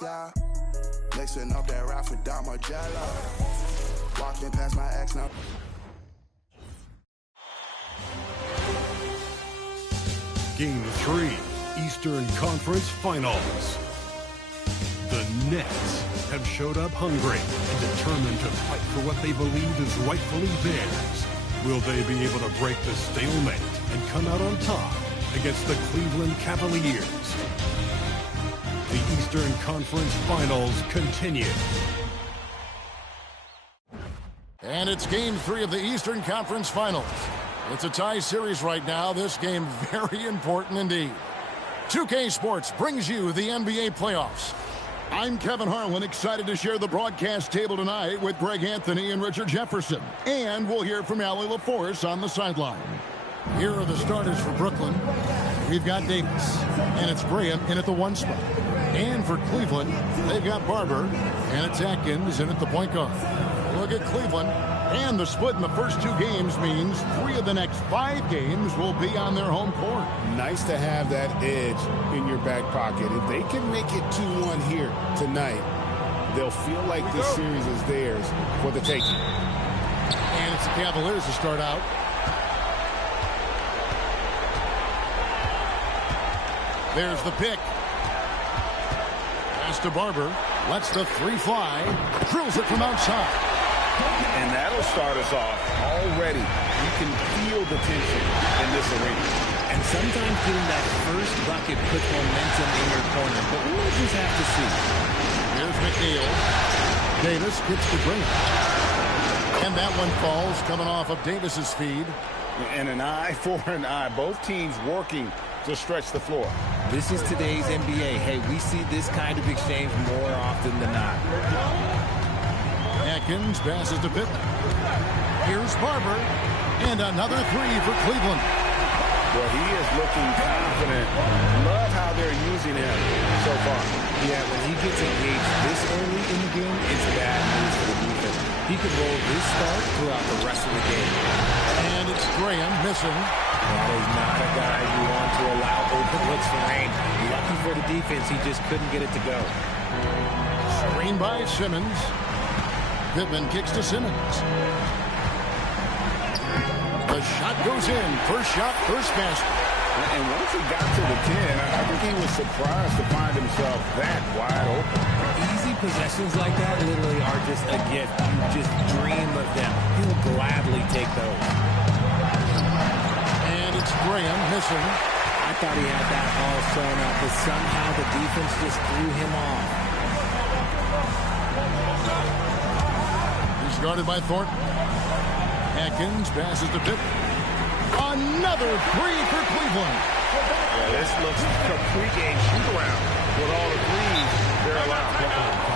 Yeah, mixing up that rap with Dom Jello. Walking past my ex now. Game 3, Eastern Conference Finals. The Nets have showed up hungry and determined to fight for what they believe is rightfully theirs. Will they be able to break the stalemate and come out on top against the Cleveland Cavaliers? The Eastern Conference Finals continue. And it's Game 3 of the Eastern Conference Finals. It's a tie series right now. This game very important indeed. 2K Sports brings you the NBA playoffs. I'm Kevin Harlan, excited to share the broadcast table tonight with Greg Anthony and Richard Jefferson. And we'll hear from Allie LaForce on the sideline. Here are the starters for Brooklyn. We've got Davis, and it's Graham in at the 1 spot. And for Cleveland, they've got Barber, and it's Atkins in at the point guard. Look at Cleveland. And the split in the first 2 games means 3 of the next 5 games will be on their home court. Nice to have that edge in your back pocket. If they can make it 2-1 here tonight, they'll feel like this series is theirs for the taking. And it's the Cavaliers to start out. There's the pick. Pass to Barber. Lets the 3 fly. Drills it from outside. And that'll start us off already. You can feel the tension in this arena. And sometimes getting that first bucket puts momentum in your corner. But we'll just have to see. Here's McNeil. Davis gets to Graham. And that one falls coming off of Davis's feed. And an eye for an eye. Both teams working to stretch the floor. This is today's NBA. Hey, we see this kind of exchange more often than not. Atkins passes to Pippen. Here's Barber. And another 3 for Cleveland. Well, he is looking confident. Love how they're using him so far. Yeah, when he gets engaged this early in the game, it's bad news for the defense. He could roll this start throughout the rest of the game. And it's Graham missing. That is not a guy you want to allow open looks for rain. Lucky for the defense, he just couldn't get it to go. Screen by Simmons. Pittman kicks to Simmons. The shot goes in. First shot, first basket. And once he got to the 10, I think he was surprised to find himself that wide open. Easy possessions like that literally are just a gift. You just dream of them. He'll gladly take those. And it's Graham missing. I thought he had that all sewn up, but somehow the defense just threw him off. He's guarded by Thornton. Atkins passes to Pippen. Another 3 for Cleveland. Yeah, this looks like a pregame shoot-around with all the threes they're allowed.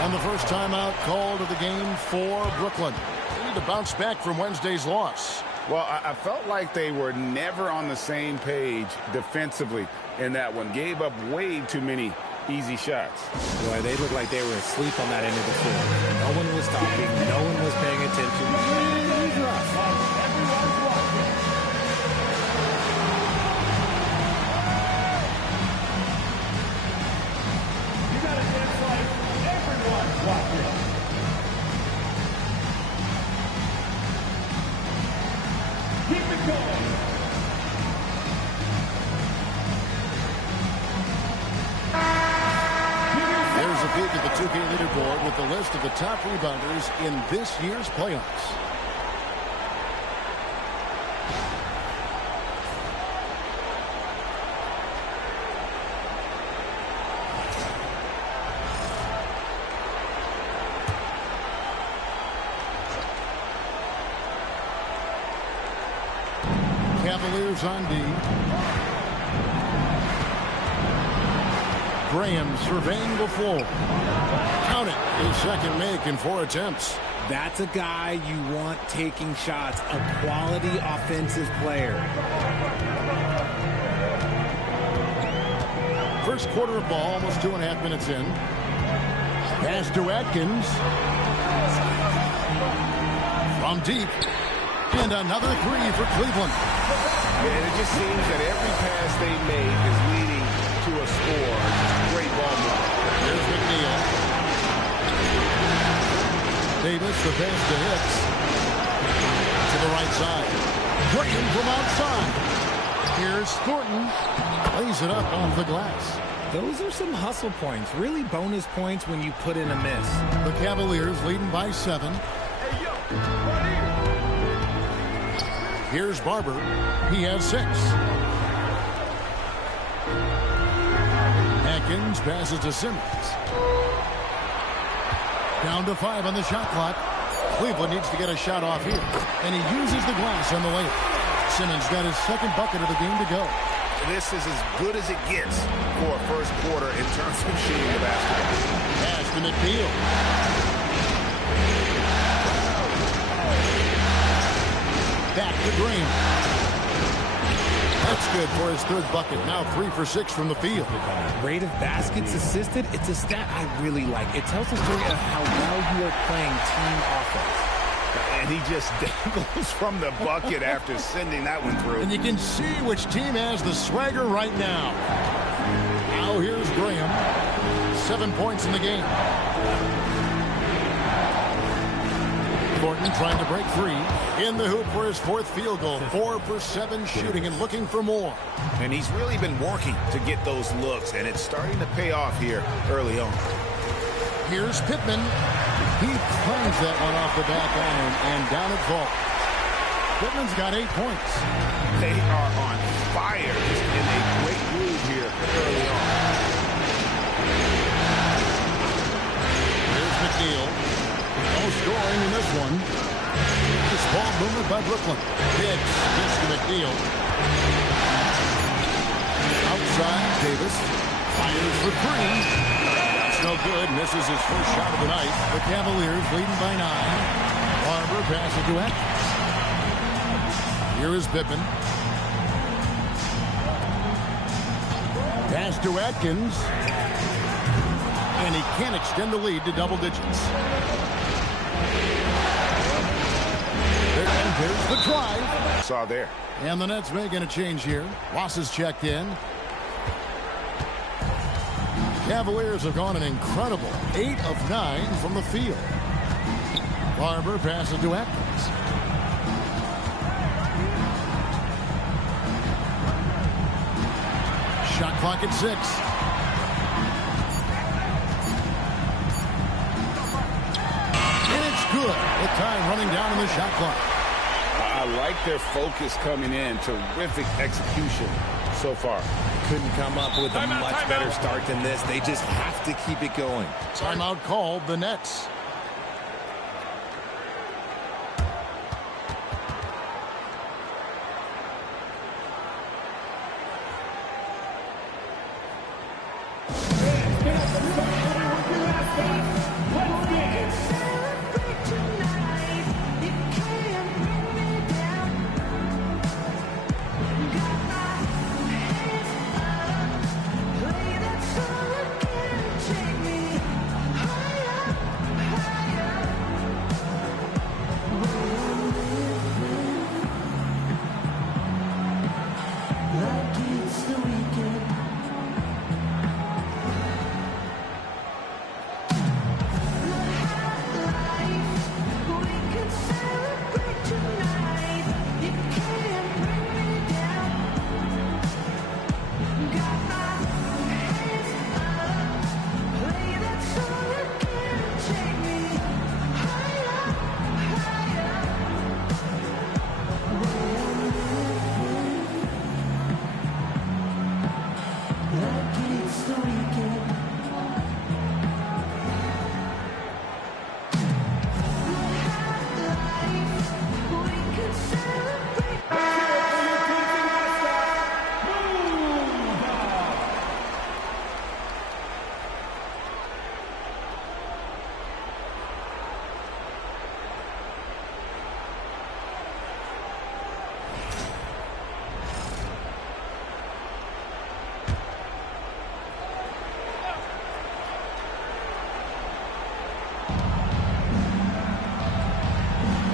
And the first timeout called of the game for Brooklyn. They need to bounce back from Wednesday's loss. Well, I felt like they were never on the same page defensively in that one. Gave up way too many easy shots. Boy, they looked like they were asleep on that end of the floor. No one was talking. No one was paying attention. It was rough. You got to dance like everyone's watching. Keep it going. There's a peek at the 2K leaderboard with the list of the top rebounders in this year's playoffs. Cavaliers on D. Graham surveying the floor. Count it. His second make in 4 attempts. That's a guy you want taking shots. A quality offensive player. First quarter of ball, almost 2.5 minutes in. Pass to Atkins. From deep. And another 3 for Cleveland. And it just seems that every pass they make is leading to a score. Great ball movement. Here's McNeil. the pass to Hicks. To the right side. Graham from outside. Here's Thornton. Lays it up off the glass. Those are some hustle points. Really bonus points when you put in a miss. The Cavaliers leading by 7. Here's Barber. He has 6. Atkins passes to Simmons. Down to 5 on the shot clock. Cleveland needs to get a shot off here. And he uses the glass on the layup. Simmons got his second bucket of the game to go. This is as good as it gets for a first quarter in terms of shooting the basketball. Pass to McNeil. Back to Green. That's good for his third bucket. Now 3 for 6 from the field. Rate of baskets assisted, it's a stat I really like. It tells the story of how well you are playing team offense. And he just dangles from the bucket after sending that one through. And you can see which team has the swagger right now. Now here's Graham. 7 points in the game. Thornton trying to break free. In the hoop for his 4th field goal. 4 for 7 shooting and looking for more. And he's really been working to get those looks, and it's starting to pay off here early on. Here's Pittman. He claims that one off the back iron, and down it falls. Pittman's got 8 points. They are on fire, just in a great groove here early on. Here's McNeil. No scoring in this one. This ball movement by Brooklyn. Hicks gets to McNeil. Outside, Davis fires for 3. No good. Misses his first shot of the night. The Cavaliers leading by 9. Barber passes to Atkins. Here is Pippen. Pass to Atkins. And he can't extend the lead to double digits. And there's the drive. Saw there. And the Nets making a change here. Ross is checked in. Cavaliers have gone an incredible 8 of 9 from the field. Barber passes to Atkins. Shot clock at 6. And it's good. The time running down in the shot clock. I like their focus coming in. Terrific execution so far. Couldn't come up with a much better start than this. They just have to keep it going. Timeout called the Nets.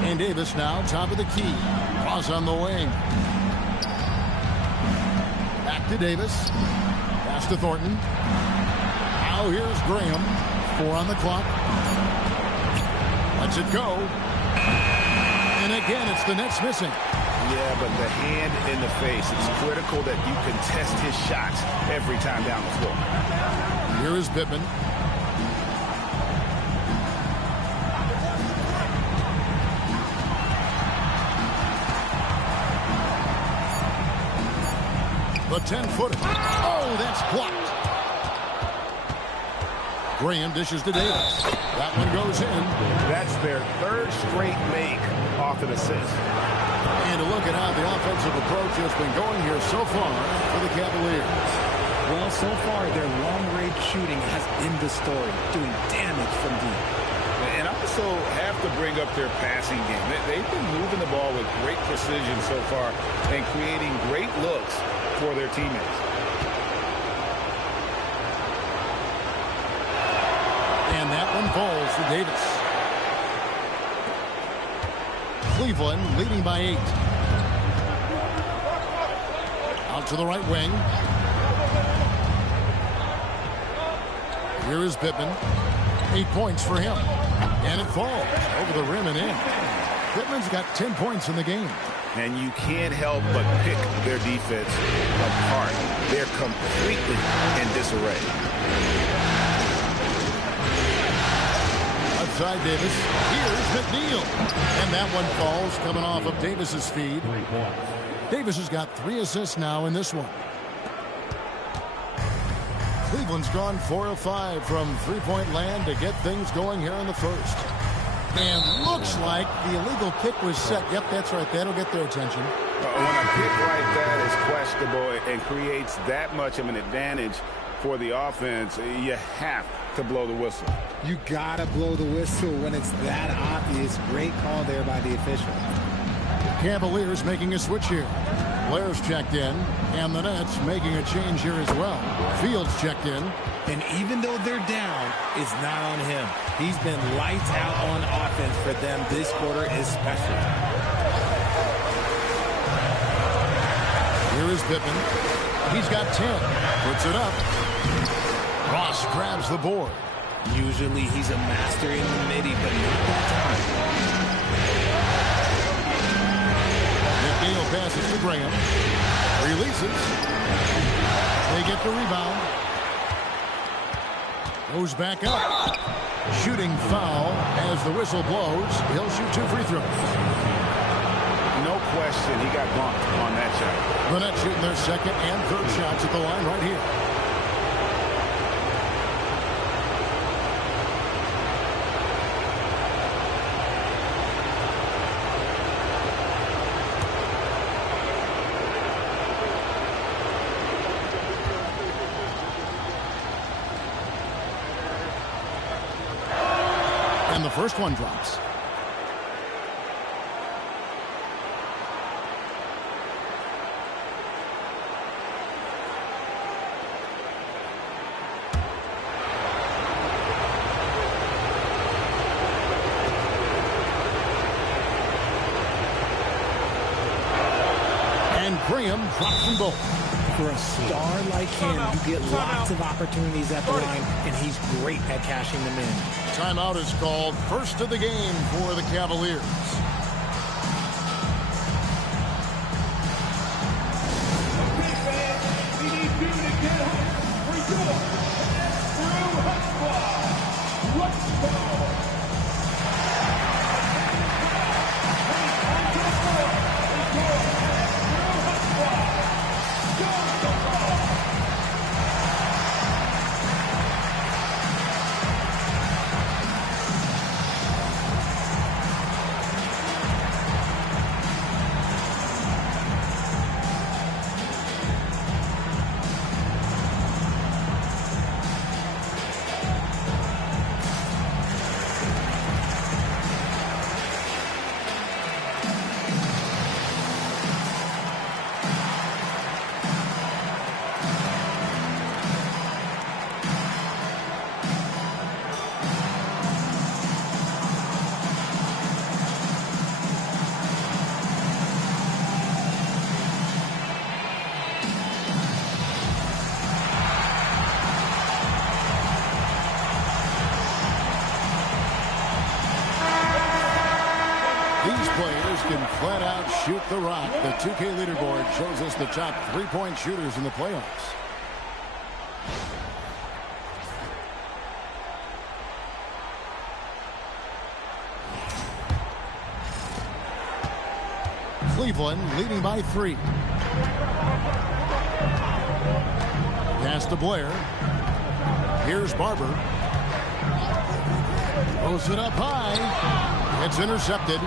And Davis now top of the key. Cross on the wing. Back to Davis. Pass to Thornton. Now here's Graham. 4 on the clock. Lets it go. And again, it's the Nets missing. Yeah, but the hand in the face, it's critical that you contest his shots every time down the floor. Here is Pittman. The 10-footer. Oh, that's blocked. Graham dishes to Davis. That one goes in. That's their third straight make off an assist. And a look at how the offensive approach has been going here so far for the Cavaliers. Well, so far, their long-range shooting has been the story, doing damage from deep. And I also have to bring up their passing game. They've been moving the ball with great precision so far and creating great looks for their teammates. And that one falls to Davis. Cleveland leading by 8. Out to the right wing. Here is Pittman. 8 points for him. And it falls over the rim and in. Pittman's got 10 points in the game. And you can't help but pick their defense apart. They're completely in disarray. Outside Davis. Here's McNeil. And that one falls coming off of Davis's feed. Davis has got 3 assists now in this one. Cleveland's gone 4 of 5 from three-point land to get things going here in the first. And looks like the illegal kick was set. Yep, that's right. That'll get their attention. When a kick like that is questionable and creates that much of an advantage for the offense, you have to blow the whistle. You gotta blow the whistle when it's that obvious. Great call there by the official. Cavaliers making a switch here. Blair's checked in, and the Nets making a change here as well. Fields checked in. And even though they're down, it's not on him. He's been lights out on offense for them this quarter especially. Here is Pittman. He's got 10. Puts it up. Ross grabs the board. Usually he's a master in the midi, but not that time. McNeil passes to Graham. Releases. They get the rebound. Goes back up. Shooting foul as the whistle blows. He'll shoot 2 free throws. No question, he got bumped on that shot. The Nets shooting their second and third shots at the line right here. And the first one drops. And Graham drops them both. For a star like him, you get lots of opportunities at the line, and he's great at cashing them in. Timeout is called. First of the game for the Cavaliers. Okay, fans, we need you to get home for your through Hut Squad. Let's go. These players can flat out shoot the rock. The 2K leaderboard shows us the top three-point shooters in the playoffs. Cleveland leading by 3. Pass to Blair. Here's Barber. Throws it up high. It's intercepted.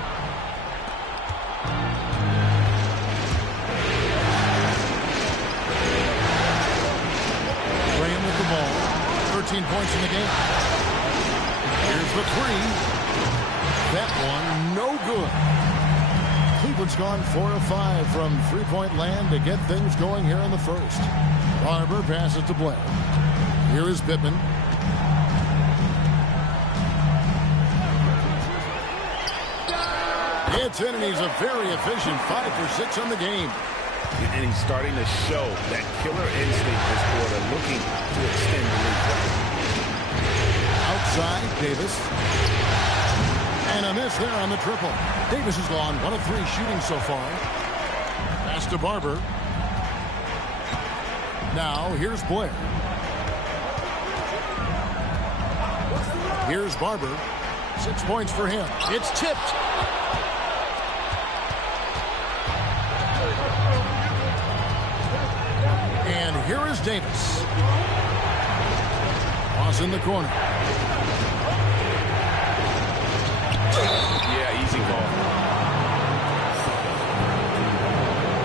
Graham with the ball. 13 points in the game. Here's the 3. That one no good. Cleveland's gone 4 of 5 from three-point land to get things going here in the first. Barber passes to Blair. Here is Pittman. It's in, and he's a very efficient 5 for 6 on the game. And he's starting to show that killer instinct this quarter, looking to extend the lead. Outside, Davis. And a miss there on the triple. Davis has gone 1 of 3 shooting so far. Pass to Barber. Now, here's Blair. Here's Barber. 6 points for him. It's tipped. And here is Davis. Toss in the corner. Yeah, easy ball.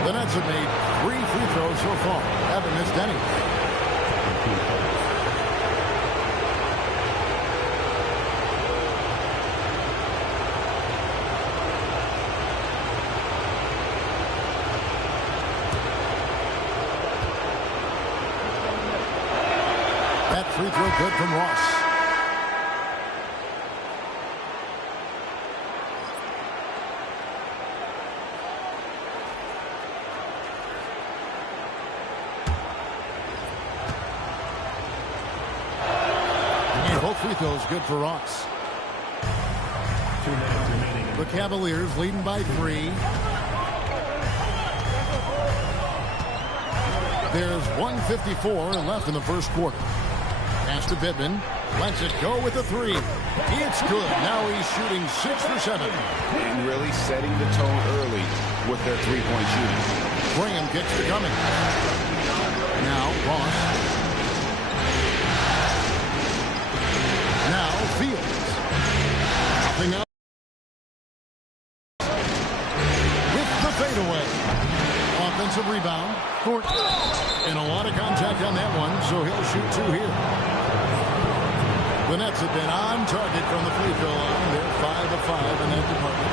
The Nets have made 3 free throws so far. Haven't missed any. That free throw good from Ross. Free throws good for Ross. The Cavaliers leading by 3. There's 1:54 left in the first quarter. Pass to Pittman. Lets it go with the 3. It's good. Now he's shooting 6 for 7. And really setting the tone early with their three-point shooting. Graham gets to coming. Now Ross. Now Fields. Nothing up. With the fadeaway. Offensive rebound. And a lot of contact on that one, so he'll shoot 2 here. The Nets have been on target from the free throw line. They're 5 of 5 in that department.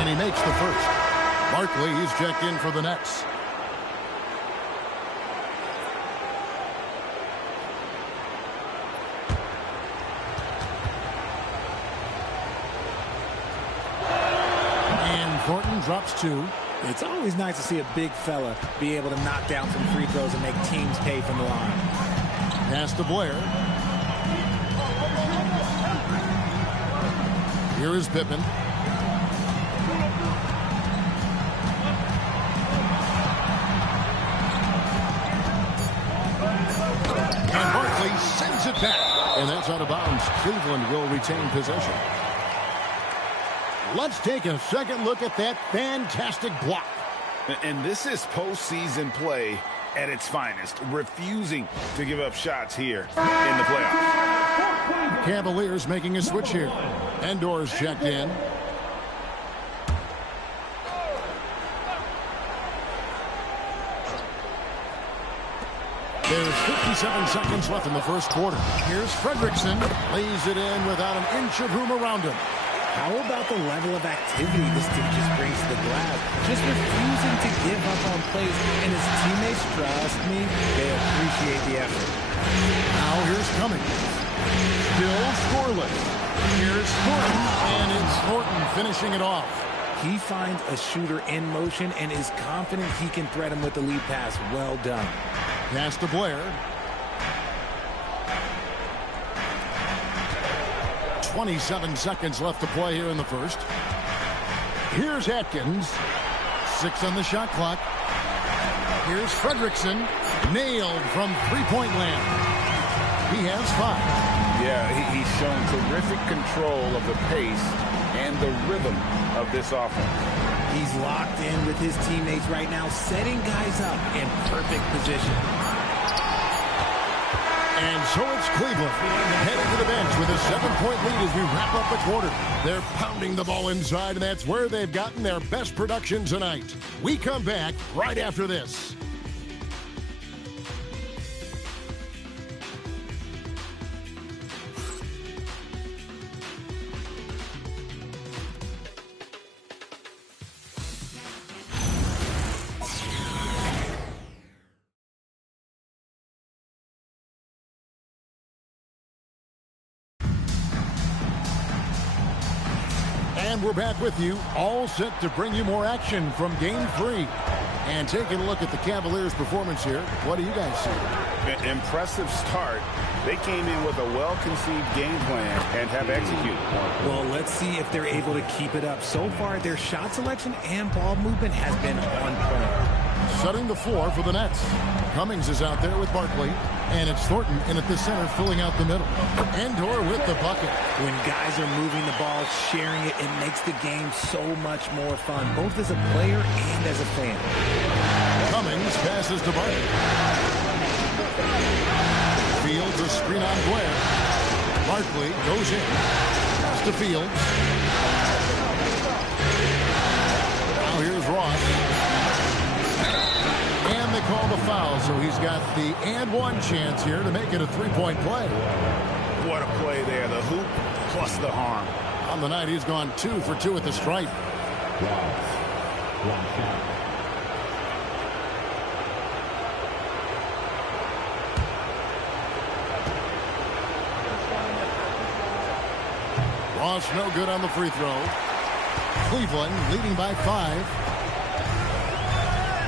And he makes the first. Barkley is checked in for the Nets. And Thornton drops 2. It's always nice to see a big fella be able to knock down some free throws and make teams pay from the line. Pass to Blair. Here is Pittman. And Barkley sends it back. And that's out of bounds. Cleveland will retain possession. Let's take a second look at that fantastic block. And this is postseason play at its finest, refusing to give up shots here in the playoffs. Cavaliers making a switch here. Endor's checked in. There's 57 seconds left in the first quarter. Here's Fredrickson. Lays it in without an inch of room around him. How about the level of activity this team just brings to the glass? Just refusing to give up on plays. And his teammates, trust me, they appreciate the effort. Now here's Cummings. Still scoreless. Here's Thornton, and it's Thornton finishing it off. He finds a shooter in motion and is confident he can thread him with the lead pass. Well done. Pass to Blair. 27 seconds left to play here in the first. Here's Atkins. 6 on the shot clock. Here's Fredrickson. Nailed from three-point land. He has 5. Yeah, he's shown terrific control of the pace and the rhythm of this offense. He's locked in with his teammates right now, setting guys up in perfect position. And so it's Cleveland heading to the bench with a 7-point lead as we wrap up the quarter. They're pounding the ball inside, and that's where they've gotten their best production tonight. We come back right after this. And we're back with you, all set to bring you more action from Game 3. And taking a look at the Cavaliers' performance here, what do you guys see? An impressive start. They came in with a well-conceived game plan and have executed. Well, let's see if they're able to keep it up. So far, their shot selection and ball movement has been on point. Setting the floor for the Nets. Cummings is out there with Barkley, and it's Thornton in at the center filling out the middle. Endor with the bucket. When guys are moving the ball, sharing it, it makes the game so much more fun, both as a player and as a fan. Cummings passes to Barkley. Fields a screen on Blair. Barkley goes in. Pass to Fields. Now here's Ross. And they call the foul, so he's got the and one chance here to make it a three-point play. What a play there. The hoop plus the harm. On the night, he's gone 2 for 2 at the stripe. Ross no good on the free throw. Cleveland leading by 5.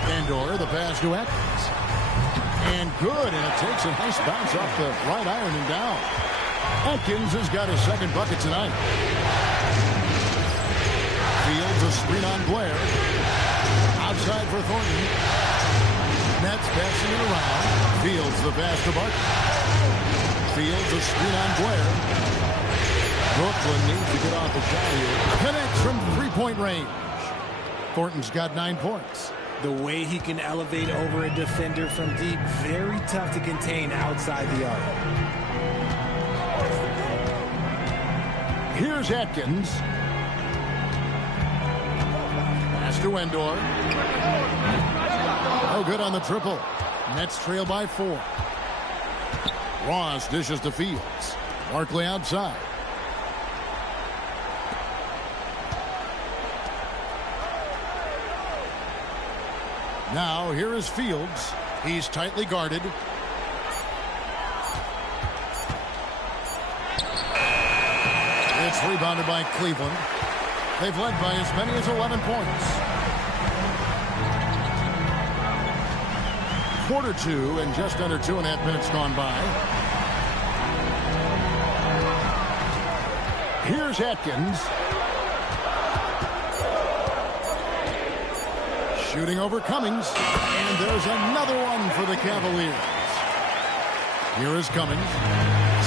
Endor, the pass to Atkins. And good, and it takes a nice bounce off the right iron and down. Atkins has got his second bucket tonight. Fields a screen on Blair. Outside for Thornton. Nets passing it around. Fields the pass to Barkley. Fields a screen on Blair. Brooklyn needs to get off the shot here. Connects from three-point range. Thornton's got 9 points. The way he can elevate over a defender from deep, very tough to contain outside the arc. Here's Atkins. Pass to Endor. No good on the triple. Nets trail by 4. Ross dishes to Fields. Barkley outside. Now, here is Fields. He's tightly guarded. It's rebounded by Cleveland. They've led by as many as 11 points. Quarter 2 and just under 2.5 minutes gone by. Here's Atkins. Shooting over Cummings. And there's another one for the Cavaliers. Here is Cummings.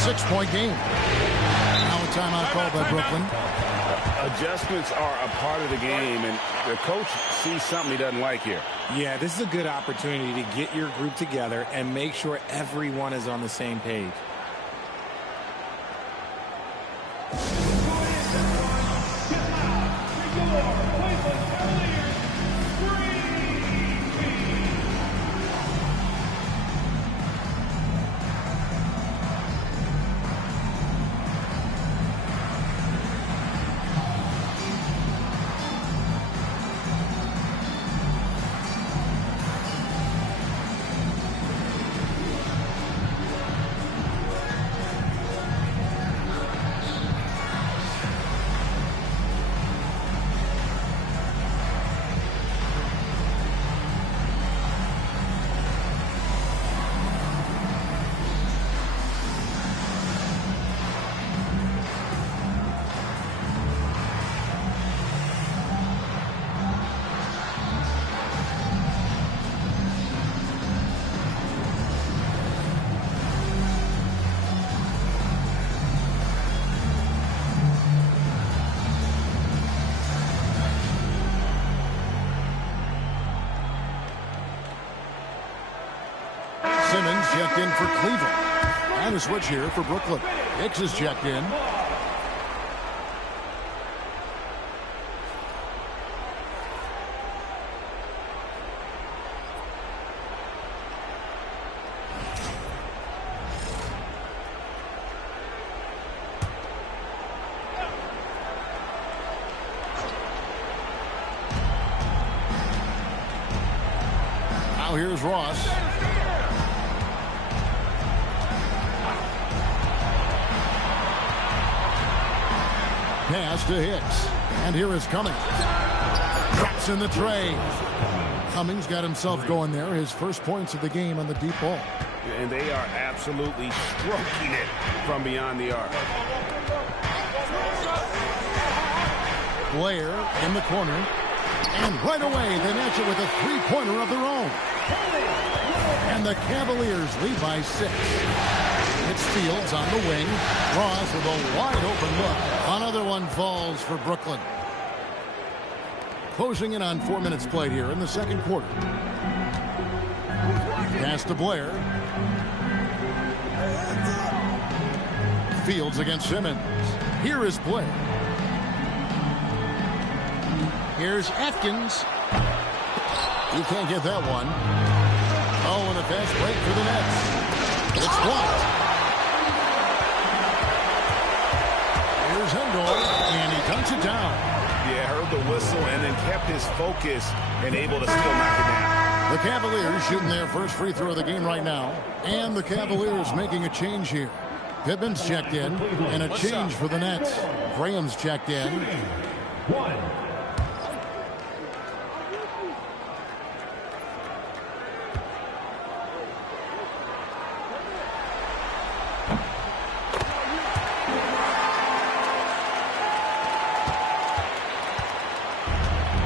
6-point game. Now a timeout called by Brooklyn. Adjustments are a part of the game, and the coach sees something he doesn't like here. Yeah, this is a good opportunity to get your group together and make sure everyone is on the same page. Simmons checked in for Cleveland. And a switch here for Brooklyn. Hicks is checked in. Now here's Ross. Pass to Hicks. And here is Cummings. Drops in the tray. Cummings got himself going there. His first points of the game on the deep ball. And they are absolutely stroking it from beyond the arc. Blair in the corner. And right away, they match it with a three-pointer of their own. And the Cavaliers lead by 6. It's Fields on the wing. Ross with a wide-open look. Another one falls for Brooklyn. Closing in on 4 minutes played here in the second quarter. Pass to Blair. Fields against Simmons. Here is Blair. Here's Atkins. You can't get that one. Oh, and a fast break for the Nets. It's blocked. Here's Hendor, and he dunks it down. Yeah, heard the whistle and then kept his focus and able to still knock it down. The Cavaliers shooting their first free throw of the game right now. And the Cavaliers making a change here. Pittman's checked in, and a change for the Nets. Graham's checked in.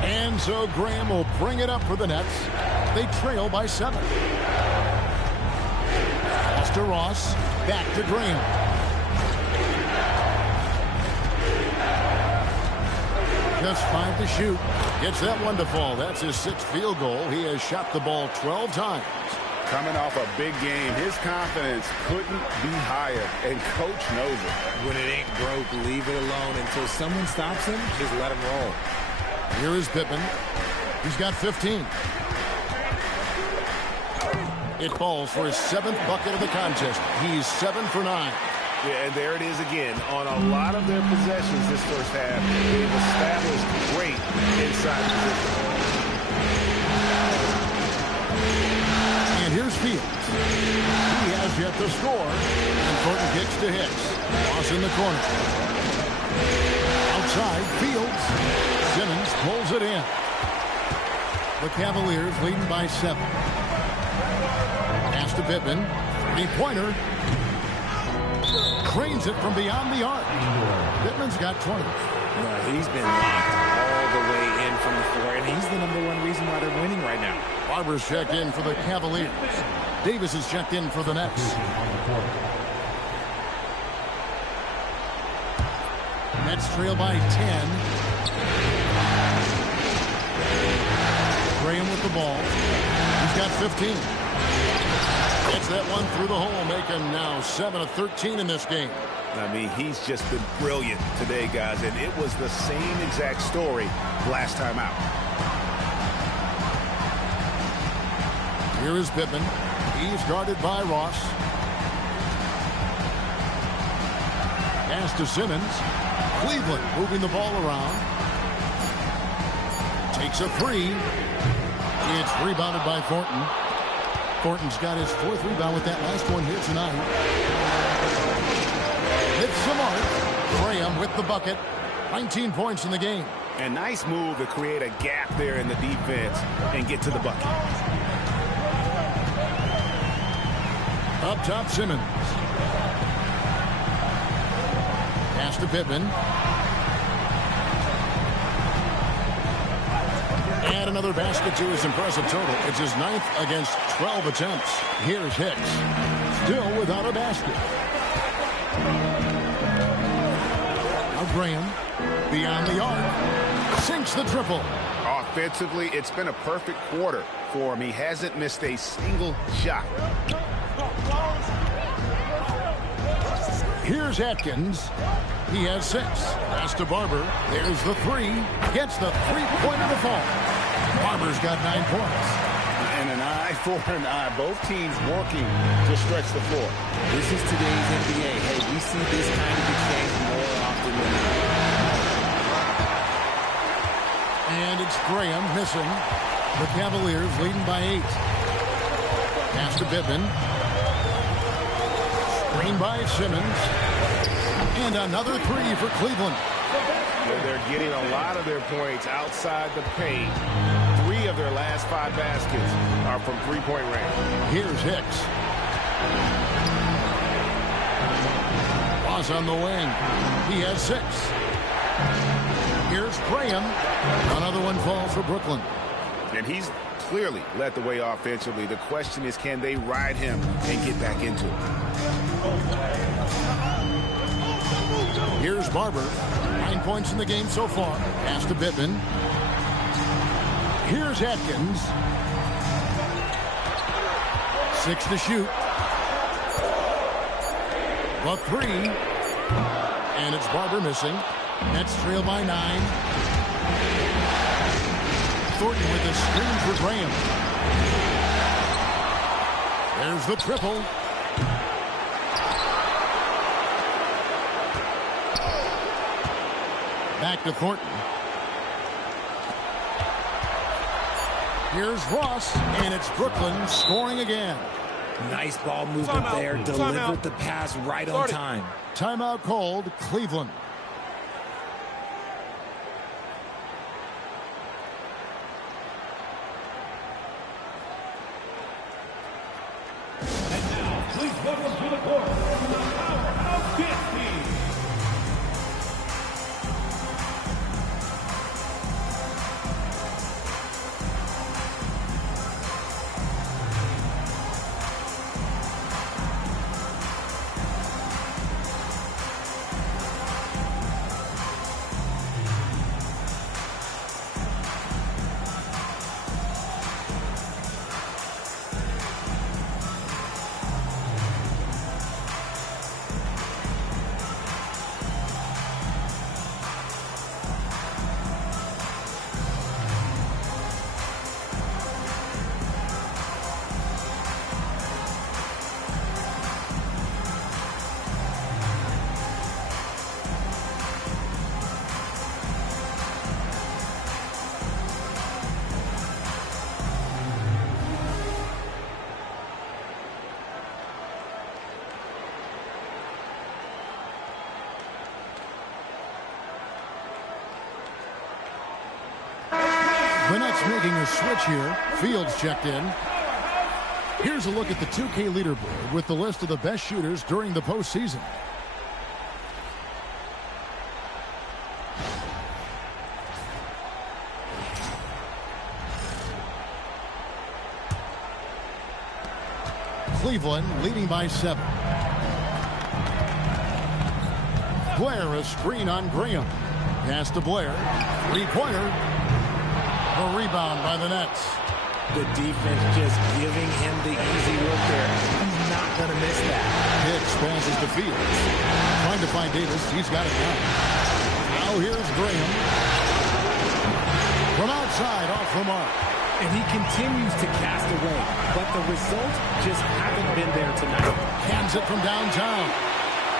And so Graham will bring it up for the Nets. They trail by 7. Pass to Ross. Back to Graham. Just 5 to shoot. Gets that one to fall. That's his 6th field goal. He has shot the ball 12 times. Coming off a big game, his confidence couldn't be higher, and coach knows it. When it ain't broke, leave it alone until someone stops him. Just let him roll. Here is Pippen. He's got 15. It falls for his 7th bucket of the contest. He's 7 for 9. Yeah, and there it is again. On a lot of their possessions this first half, they've established great inside position. And here's Fields. He has yet to score. And Thornton kicks to Hicks. Ross in the corner. Outside, Fields. Simmons pulls it in. The Cavaliers leading by 7. Pass to Pittman. 3-pointer. Cranes it from beyond the arc. Pittman's got 20. He's been locked all the way in from the floor, and he's the #1 reason why they're winning right now. Barber's checked in for the Cavaliers. Davis is checked in for the Nets. Nets trail by 10. Graham with the ball. He's got 15. Gets that one through the hole, making now 7 of 13 in this game. I mean, he's just been brilliant today, guys, and it was the same exact story last time out. Here is Pittman. He's guarded by Ross. Pass to Simmons. Cleveland moving the ball around. Takes a 3. It's rebounded by Thornton. Thornton's got his 4th rebound with that last one here tonight. Hits the mark. Graham with the bucket. 19 points in the game. A nice move to create a gap there in the defense and get to the bucket. Up top, Simmons. Pass to Pittman. And another basket to his impressive total. It's his 9th against 12 attempts. Here's Hicks. Still without a basket. Now Graham. Beyond the arc. Sinks the triple. Offensively, it's been a perfect quarter for him. He hasn't missed a single shot. Here's Atkins. He has 6. Pass to Barber. There's the 3. Gets the three-pointer to fall. Barber's got 9 points. And an eye for an eye. Both teams working to stretch the floor. This is today's NBA. Hey, we see this kind of exchange more often than not. And it's Graham missing. The Cavaliers leading by 8. Pass to Bittman. Screen by Simmons. And another 3 for Cleveland. They're getting a lot of their points outside the paint. 3 of their last 5 baskets are from three-point range. Here's Hicks. Ross on the wing. He has 6. Here's Graham. Another one falls for Brooklyn. And he's clearly led the way offensively. The question is, can they ride him and get back into it? Here's Barber. 9 points in the game so far. Pass to Bittman. Here's Atkins. 6 to shoot. A 3. And it's Barber missing. Nets trail by 9. Thornton with a screen for Graham. There's the triple. Back to Thornton. Here's Ross, and it's Brooklyn scoring again. Nice ball movement there. Delivered the pass right on time. Timeout called, Cleveland. And now, please welcome to the court, the powerhouse dance team. The Nets making a switch here. Fields checked in. Here's a look at the 2K leaderboard with the list of the best shooters during the postseason. Cleveland leading by 7. Blair, a screen on Graham. Pass to Blair. Three-pointer. The rebound by the Nets. The defense just giving him the easy look there. He's not going to miss that. Hicks passes to Fields. Trying to find Davis. He's got it now. Now here's Graham. From outside, off the mark. And he continues to cast away. But the results just haven't been there tonight. Hands it from downtown.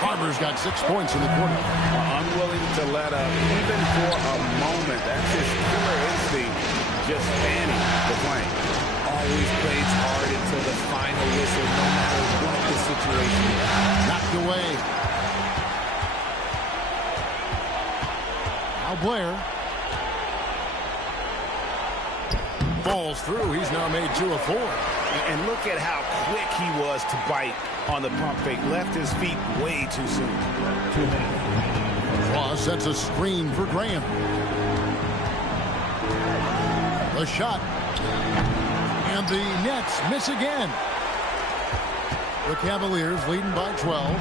Barber's got 6 points in the quarter. Unwilling to let up, even for a moment. That's his killer instinct, just fanning the plane. Always plays hard until the final whistle, no matter what the situation is. Knocked away. Now Blair. Falls through. He's now made 2 of 4. And look at how quick he was to bite on the pump fake. Left his feet way too soon. Ross sets a screen for Graham. The shot. And the Nets miss again. The Cavaliers leading by 12.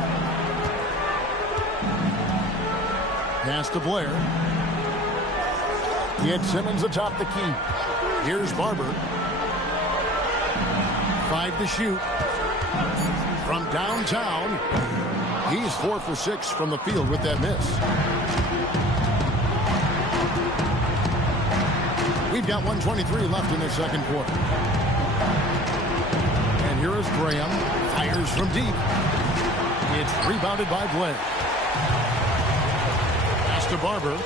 Pass to Blair. He had Simmons atop the key. Here's Barber. 5 to shoot. From downtown, he's 4 for 6 from the field with that miss. We've got 1:23 left in the second quarter. And here is Graham. Fires from deep. It's rebounded by Blair. Pass to Barber.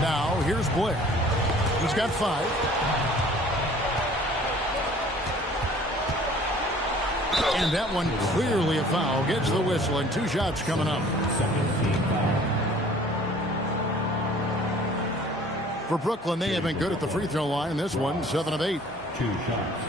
Now here's Blair. He's got 5. And that one clearly a foul. Gets the whistle and 2 shots coming up. For Brooklyn, they have been good at the free throw line. This one, 7 of 8. 2 shots.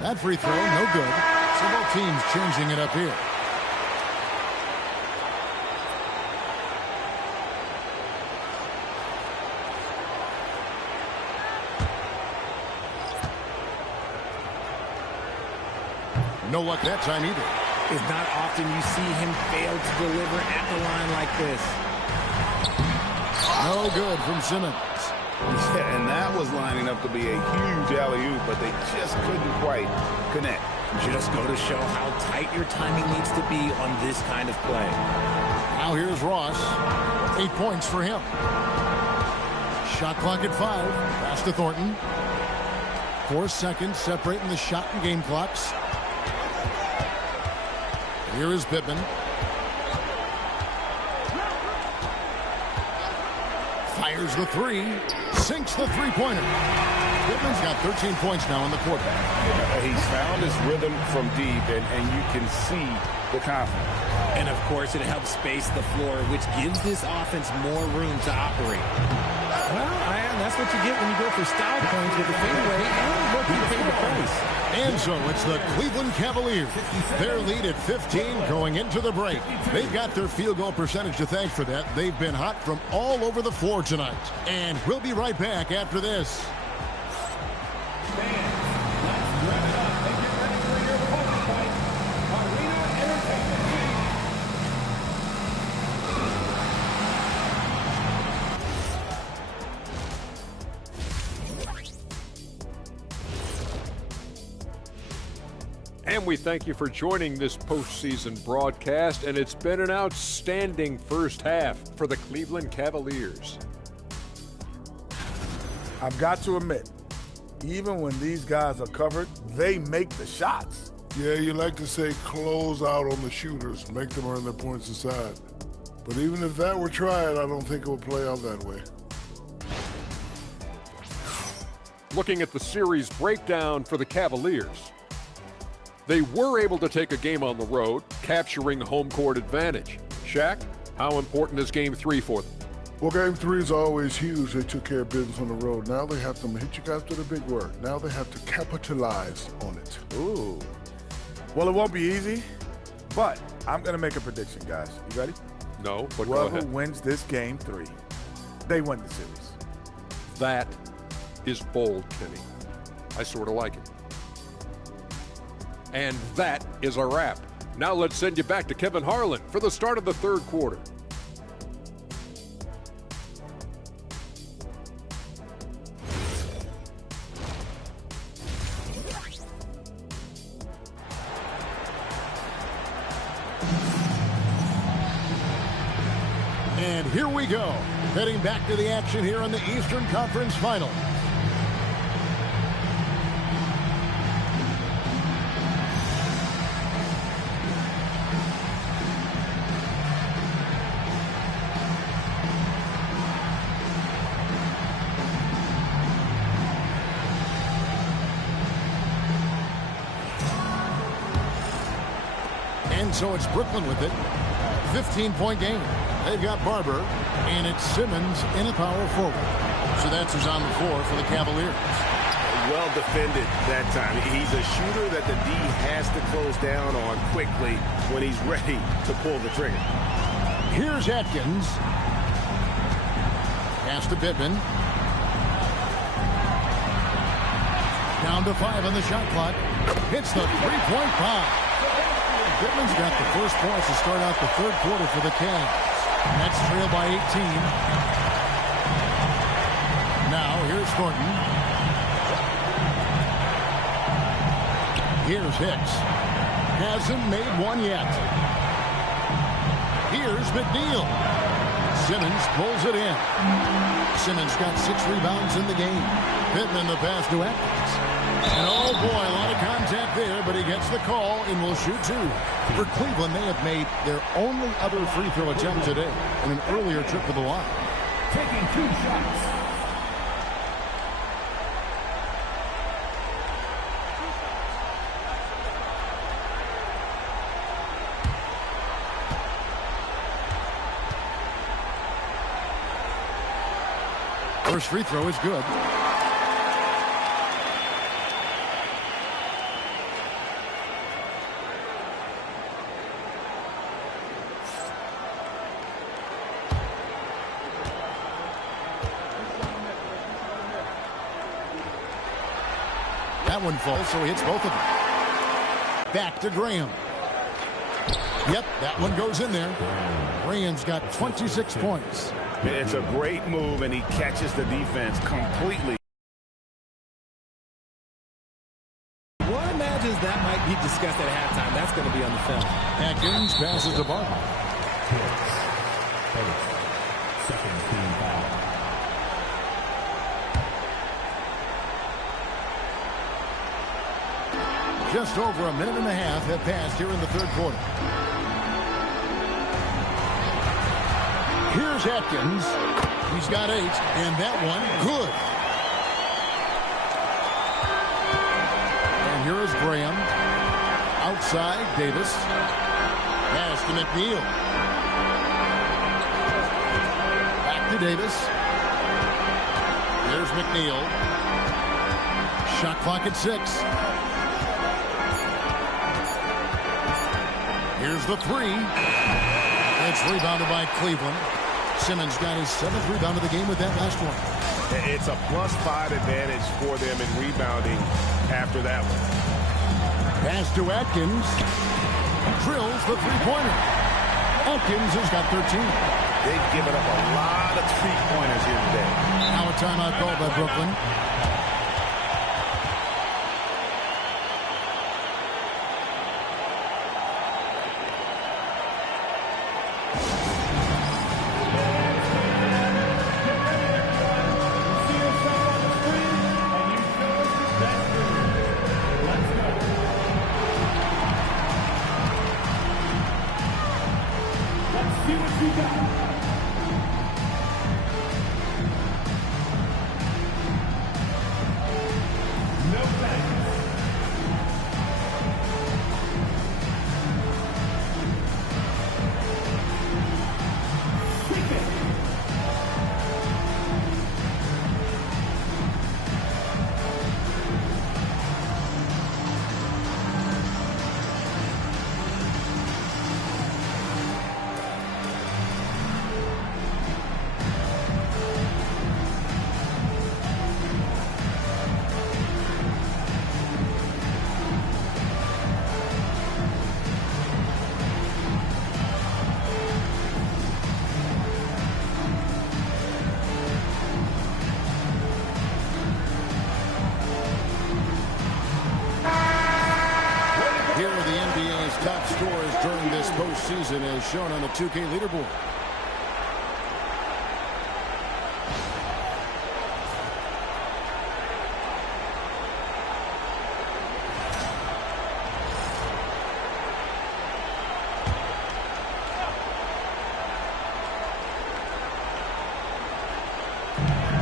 That free throw, no good. So both teams changing it up here. No luck that time either. It's not often you see him fail to deliver at the line like this. No good from Simmons. Yeah, and that was lining up to be a huge alley-oop, but they just couldn't quite connect. Just go to show how tight your timing needs to be on this kind of play. Now here's Ross. 8 points for him. Shot clock at 5. Pass to Thornton. 4 seconds separating the shot and game clocks. Here is Pittman. Fires the 3. Sinks the three-pointer. Pittman's got 13 points now in the quarter. He's found his rhythm from deep, and you can see the confidence. And, of course, it helps space the floor, which gives this offense more room to operate. Well, that's what you get when you go for style points with the fadeaway and what you pay the price. And so it's the Cleveland Cavaliers. Their lead at 15 going into the break. They've got their field goal percentage to thank for that. They've been hot from all over the floor tonight. And we'll be right back after this. And we thank you for joining this postseason broadcast, and it's been an outstanding first half for the Cleveland Cavaliers. I've got to admit, even when these guys are covered, they make the shots. Yeah, you like to say close out on the shooters, make them earn their points aside. But even if that were tried, I don't think it would play out that way. Looking at the series breakdown for the Cavaliers, they were able to take a game on the road, capturing home court advantage. Shaq, how important is Game 3 for them? Well, Game 3 is always huge. They took care of business on the road. Now they have to hit you guys with a big word. Now they have to capitalize on it. Ooh. Well, it won't be easy, but I'm going to make a prediction, guys. You ready? No, but go Whoever ahead. wins this Game 3, they win the series. That is bold, Kenny. I sort of like it. And that is a wrap. Now let's send you back to Kevin Harlan for the start of the third quarter. And here we go. Heading back to the action here in the Eastern Conference Final. And so it's Brooklyn with it. 15-point game. They've got Barber, and it's Simmons in a power forward. So that's who's on the floor for the Cavaliers. Well defended that time. He's a shooter that the D has to close down on quickly when he's ready to pull the trigger. Here's Atkins. Pass to Pittman. Down to 5 on the shot clock. Hits the three-point bomb. Pittman's got the first points to start out the third quarter for the Cavs. Nets trail by 18. Now here's Thornton. Here's Hicks. Hasn't made one yet. Here's McNeil. Simmons pulls it in. Simmons got 6 rebounds in the game. Pittman the pass to Atkins. And oh boy, a lot of contact there, but he gets the call and will shoot 2. For Cleveland, they have made their only other free throw attempt today in an earlier trip to the line. Taking 2 shots. First free throw is good. That one falls, so he hits both of them. Back to Graham. Yep, that one goes in there. Graham's got 26 points. It's a great move, and he catches the defense completely. One imagines that might be discussed at halftime. That's going to be on the film. Atkins passes to Barton. Second team foul. Just over a minute and a half have passed here in the third quarter. Here's Atkins. He's got 8, and that one good. And here is Graham. Outside, Davis. Pass to McNeil. Back to Davis. There's McNeil. Shot clock at 6. Here's the 3. It's rebounded by Cleveland. Simmons got his 7th rebound of the game with that last one. It's a +5 advantage for them in rebounding after that one. Pass to Atkins. Drills the three-pointer. Atkins has got 13. They've given up a lot of three-pointers here today. Now a timeout called by Brooklyn. Postseason as shown on the 2K leaderboard.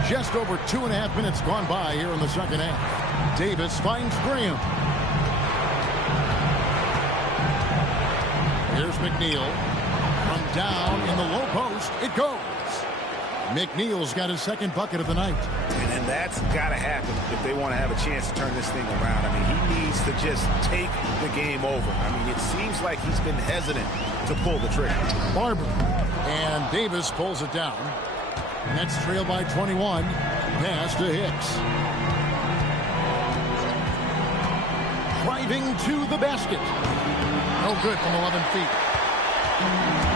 Just over 2.5 minutes gone by here in the second half. Davis finds Graham. Here's McNeil. From down in the low post, it goes. McNeil's got his second bucket of the night. And that's got to happen if they want to have a chance to turn this thing around. I mean, he needs to just take the game over. I mean, it seems like he's been hesitant to pull the trigger. Barber. And Davis pulls it down. Nets trail by 21. Pass to Hicks. driving to the basket. No good from 11 feet.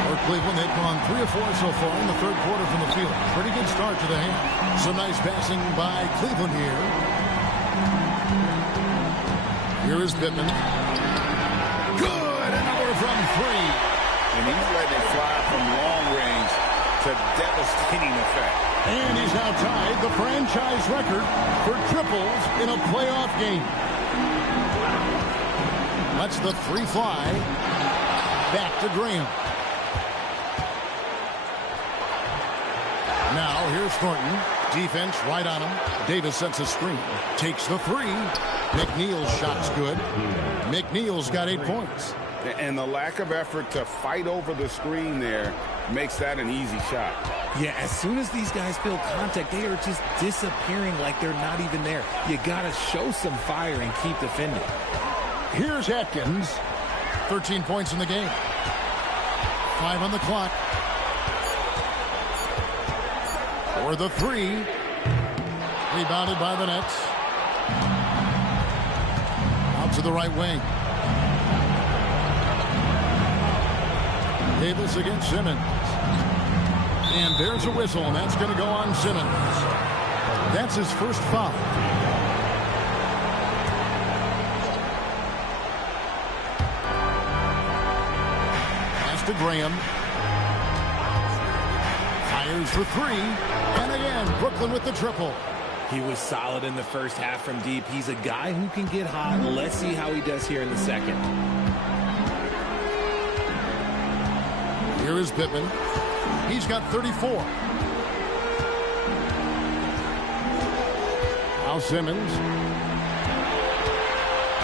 For Cleveland, they've gone 3 of 4 so far in the third quarter from the field. Pretty good start to the hand. Some nice passing by Cleveland here. Here is Pittman. Good! Another from 3. And he's letting it fly from long range to devastating effect. And he's now tied the franchise record for triples in a playoff game. Lets the 3 fly. Back to Graham. Now here's Thornton. Defense right on him. Davis sets a screen. Takes the 3. McNeil's shot's good. McNeil's got 8 points. And the lack of effort to fight over the screen there makes that an easy shot. Yeah, as soon as these guys feel contact, they are just disappearing like they're not even there. You got to show some fire and keep defending. Here's Atkins. 13 points in the game. 5 on the clock. For the 3. Rebounded by the Nets. Out to the right wing. Davis against Simmons. And there's a whistle, and that's going to go on Simmons. That's his first foul. Pass to Graham. Fires for 3. And again, Brooklyn with the triple. He was solid in the first half from deep. He's a guy who can get hot. Let's see how he does here in the second. Here is Pittman. He's got 34. Now Simmons.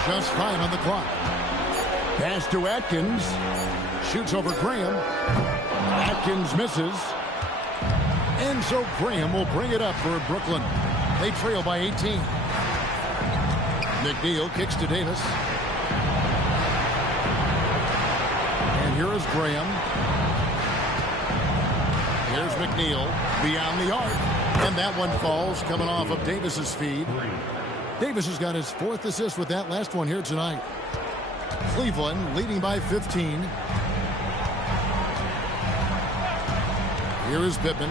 Just 5 on the clock. Pass to Atkins. Shoots over Graham. Atkins misses. And so Graham will bring it up for Brooklyn. They trail by 18. McNeil kicks to Davis. And here is Graham. Here's McNeil beyond the arc. And that one falls coming off of Davis's feed. Davis has got his 4th assist with that last one here tonight. Cleveland leading by 15. Here is Pittman.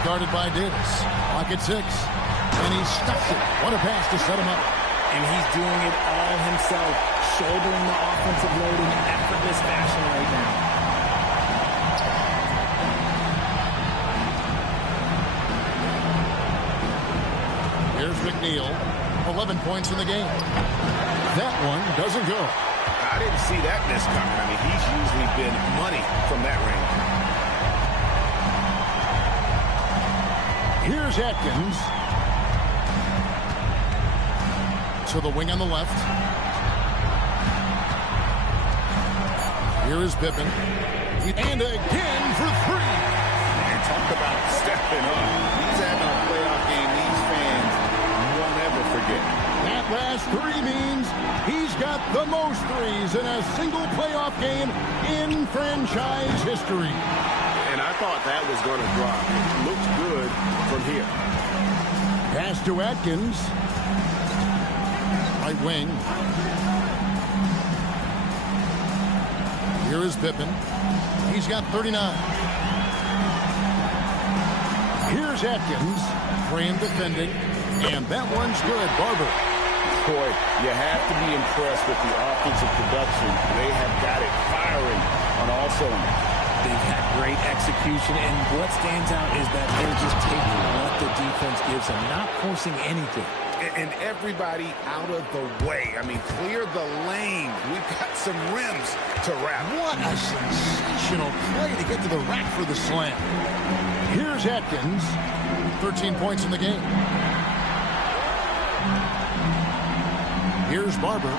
Started by Davis. Clock at 6. And he stuffs it. What a pass to set him up. And he's doing it all himself, shouldering the offensive load in effortless fashion right now. Here's McNeil. 11 points in the game. That one doesn't go. I didn't see that miss coming. I mean, he's usually been money from that range. Here's Atkins. To the wing on the left. Here is Pippen. And again for 3. And talk about stepping up. He's having a playoff game these fans won't ever forget. That last 3 means he's got the most threes in a single playoff game in franchise history. And I thought that was going to drop. It looks good from here. Pass to Atkins. Right wing. Here is Pippen. He's got 39. Here's Atkins. Graham defending. And that one's good. Barber. Boy, you have to be impressed with the offensive production. They have got it firing on all cylinders. They've had great execution, and what stands out is that they're just taking what the defense gives them, not forcing anything. And everybody out of the way. I mean, clear the lane. We've got some rims to wrap. What a sensational play to get to the rack for the slam. Here's Atkins. 13 points in the game. Here's Barber.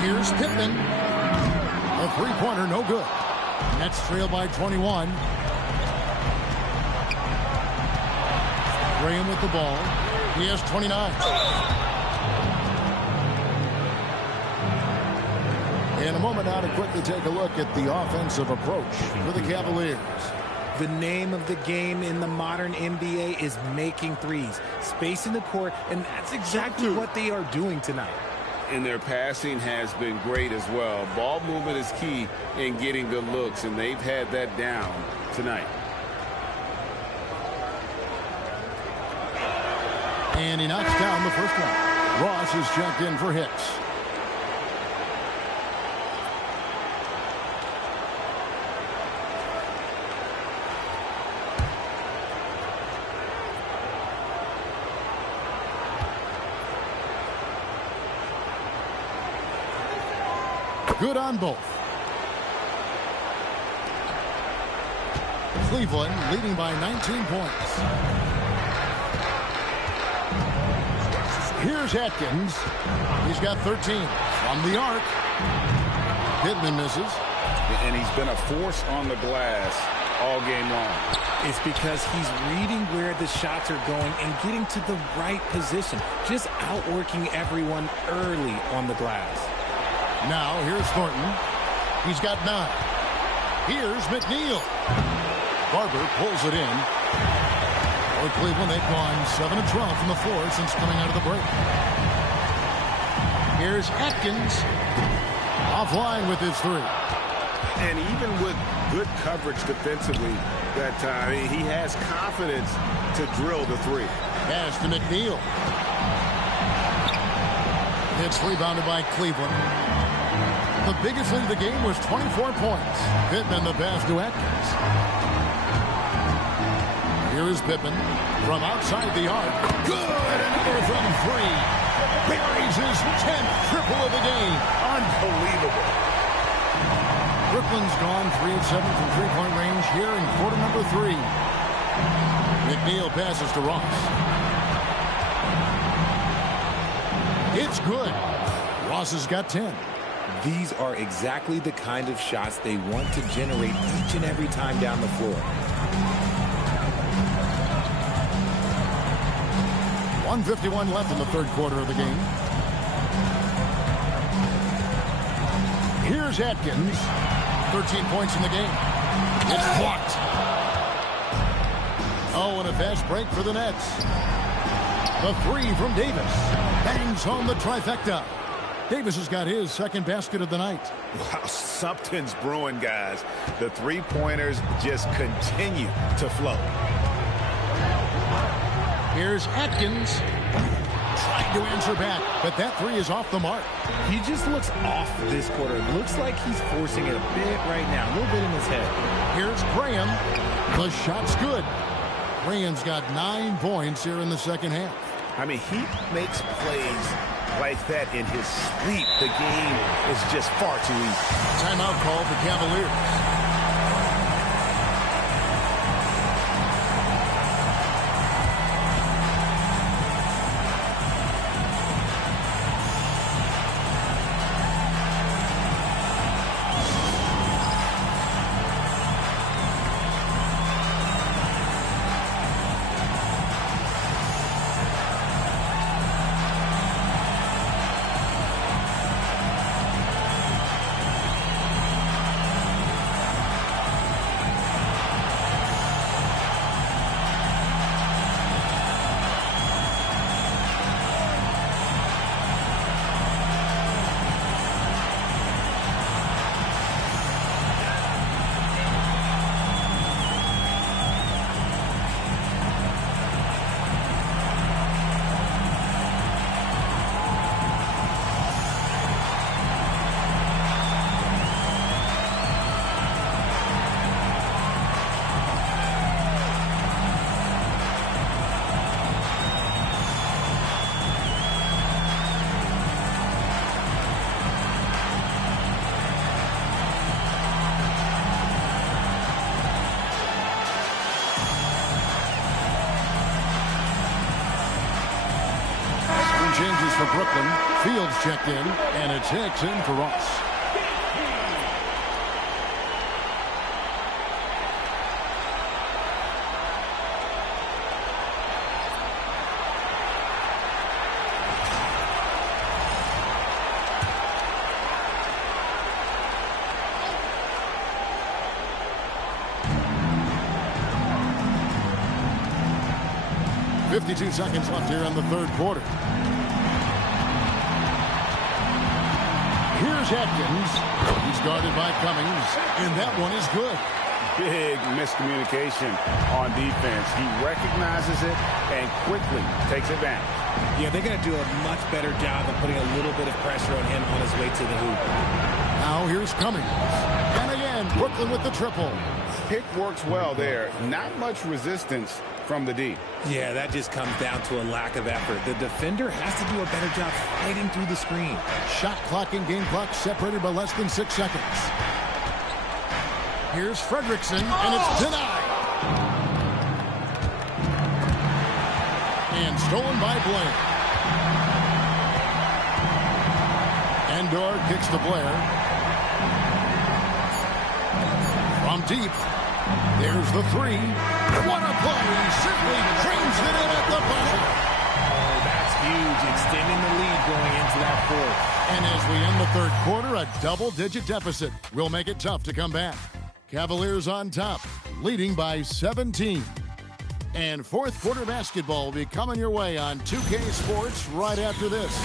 Here's Pittman. A three-pointer, no good. Nets trail by 21. Graham with the ball. He has 29. In a moment now to quickly take a look at the offensive approach for the Cavaliers. The name of the game in the modern NBA is making threes, spacing the court, and that's exactly what they are doing tonight. And their passing has been great as well. Ball movement is key in getting good looks, and they've had that down tonight. And he knocks down the first one. Ross is checked in for hits. Good on both. Cleveland leading by 19 points. Here's Atkins. He's got 13 from the arc. Pittman misses. And he's been a force on the glass all game long. It's because he's reading where the shots are going and getting to the right position. Just outworking everyone early on the glass. Now, here's Thornton. He's got 9. Here's McNeil. Barber pulls it in. For Cleveland, they've gone 7 of 12 from the floor since coming out of the break. Here's Atkins. Offline with his 3. And even with good coverage defensively that time, he has confidence to drill the 3. Pass to McNeil. It's rebounded by Cleveland. The biggest lead of the game was 24 points. Pittman the pass to Atkins. Here is Pittman from outside the arc. Good! Another from 3. Buries his 10th triple of the game. Unbelievable. Brooklyn's gone 3 of 7 from three-point range here in quarter number 3. McNeil passes to Ross. It's good. Ross has got 10. These are exactly the kind of shots they want to generate each and every time down the floor. 1:51 left in the third quarter of the game. Here's Atkins. 13 points in the game. It's blocked. Oh, and a fast break for the Nets. The 3 from Davis. Bangs home the trifecta. Davis has got his second basket of the night. Wow, something's brewing, guys. The three-pointers just continue to flow. Here's Atkins. Trying to answer back, but that 3 is off the mark. He just looks off this quarter. Looks like he's forcing it a bit right now. A little bit in his head. Here's Graham. The shot's good. Graham's got 9 points here in the second half. I mean, he makes plays like that in his sleep. The game is just far too easy. Timeout call for Cavaliers. Changes for Brooklyn. Fields checked in, and it's Hicks in for Ross. 52 seconds left here in the third quarter. Here's Atkins. He's guarded by Cummings, and that one is good. Big miscommunication on defense. He recognizes it and quickly takes advantage. Yeah, they're going to do a much better job of putting a little bit of pressure on him on his way to the hoop. Now here's Cummings. And again, Brooklyn with the triple. Pick works well there. Not much resistance from the D. Yeah, that just comes down to a lack of effort. The defender has to do a better job fighting through the screen. Shot clock and game clock separated by less than 6 seconds. Here's Fredrickson, and it's denied. And stolen by Blair. Endor kicks to Blair. From deep. There's the three. What a play. Simply drains it in at the buzzer. Oh, that's huge. Extending the lead going into that fourth. And as we end the third quarter, a double-digit deficit will make it tough to come back. Cavaliers on top, leading by 17. And fourth quarter basketball will be coming your way on 2K Sports right after this.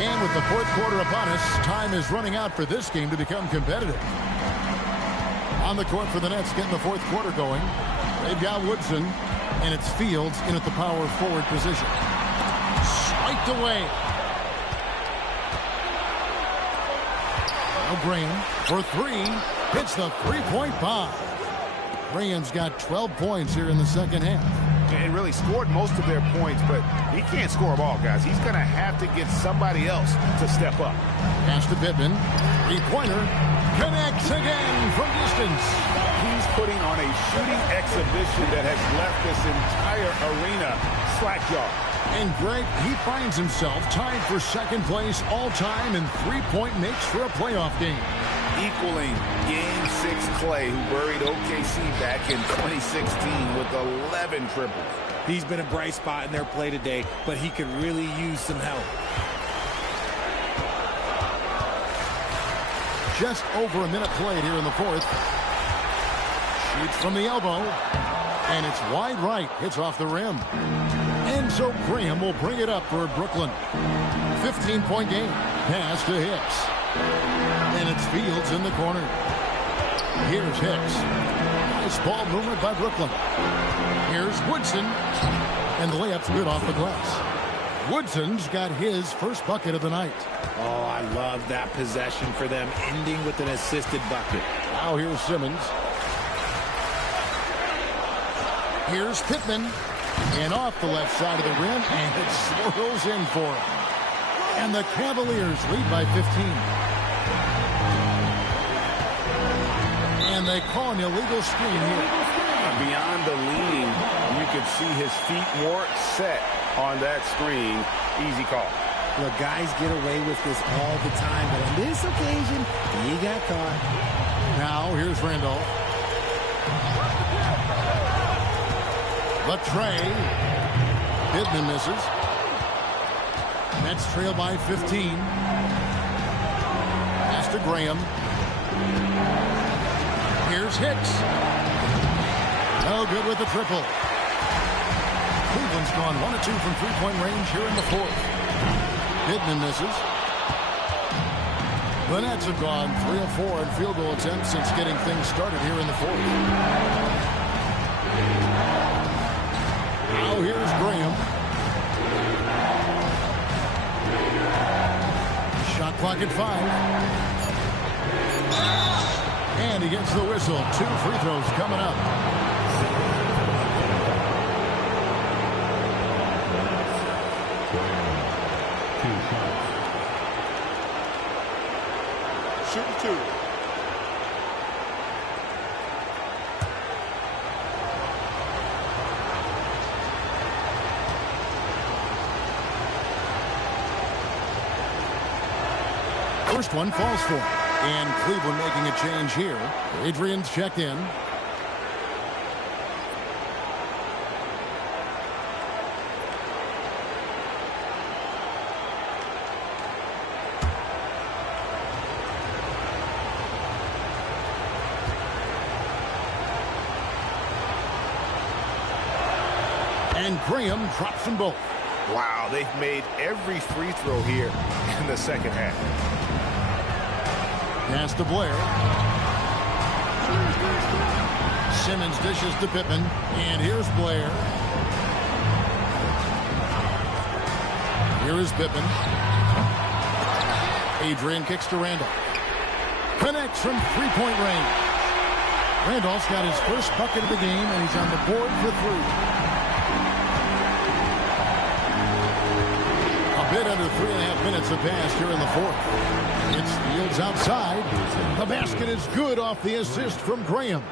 And with the fourth quarter upon us, time is running out for this game to become competitive. On the court for the Nets, getting the fourth quarter going. They've got Woodson, and it's Fields in at the power forward position. Swiped away. Now Graham for three. Hits the three-point bomb. Graham's got 12 points here in the second half. And really scored most of their points, but he can't score them all, guys. He's going to have to get somebody else to step up. Pass to Pittman. Three-pointer. Connects again from distance. He's putting on a shooting exhibition that has left this entire arena slack-jawed. And Greg, he finds himself tied for second place all-time in three-point makes for a playoff game. Equaling Game 6 Clay, who buried OKC back in 2016 with 11 triples. He's been a bright spot in their play today, but he could really use some help. Just over a minute played here in the fourth. Shoots from the elbow, and it's wide right. Hits off the rim. And so Graham will bring it up for Brooklyn. 15-point game. Pass to Hicks. And it's Fields in the corner. Here's Hicks. Nice ball movement by Brooklyn. Here's Woodson. And the layup's good off the glass. Woodson's got his first bucket of the night. Oh, I love that possession for them, ending with an assisted bucket. Now here's Simmons. Here's Pittman. And off the left side of the rim, and it swirls in for him. And the Cavaliers lead by 15. And they call an illegal screen here. Beyond the leaning, you could see his feet more set on that screen. Easy call. Look, guys get away with this all the time, but on this occasion, he got caught. Now, here's Randolph. Latrey. Pittman misses. Nets trail by 15. Pass to Graham. Here's Hicks. No good with the triple. Cleveland's gone 1 of 2 from three-point range here in the fourth. Pittman misses. The Nets have gone 3 of 4 in field goal attempts since getting things started here in the fourth. Now here's Graham. Shot clock at 5. And he gets the whistle. 2 free throws coming up. Shooting 2. First one falls for him. And Cleveland making a change here. Adrian's checked in. And Graham drops them both. Wow, they've made every free throw here in the second half. Pass to Blair. Simmons dishes to Pippen. And here's Blair. Here is Pippen. Adrian kicks to Randolph. Connects from three-point range. Randolph's got his first bucket of the game, and he's on the board for three. A bit under 3.5 minutes have passed here in the fourth. It's Fields outside. The basket is good off the assist from Graham.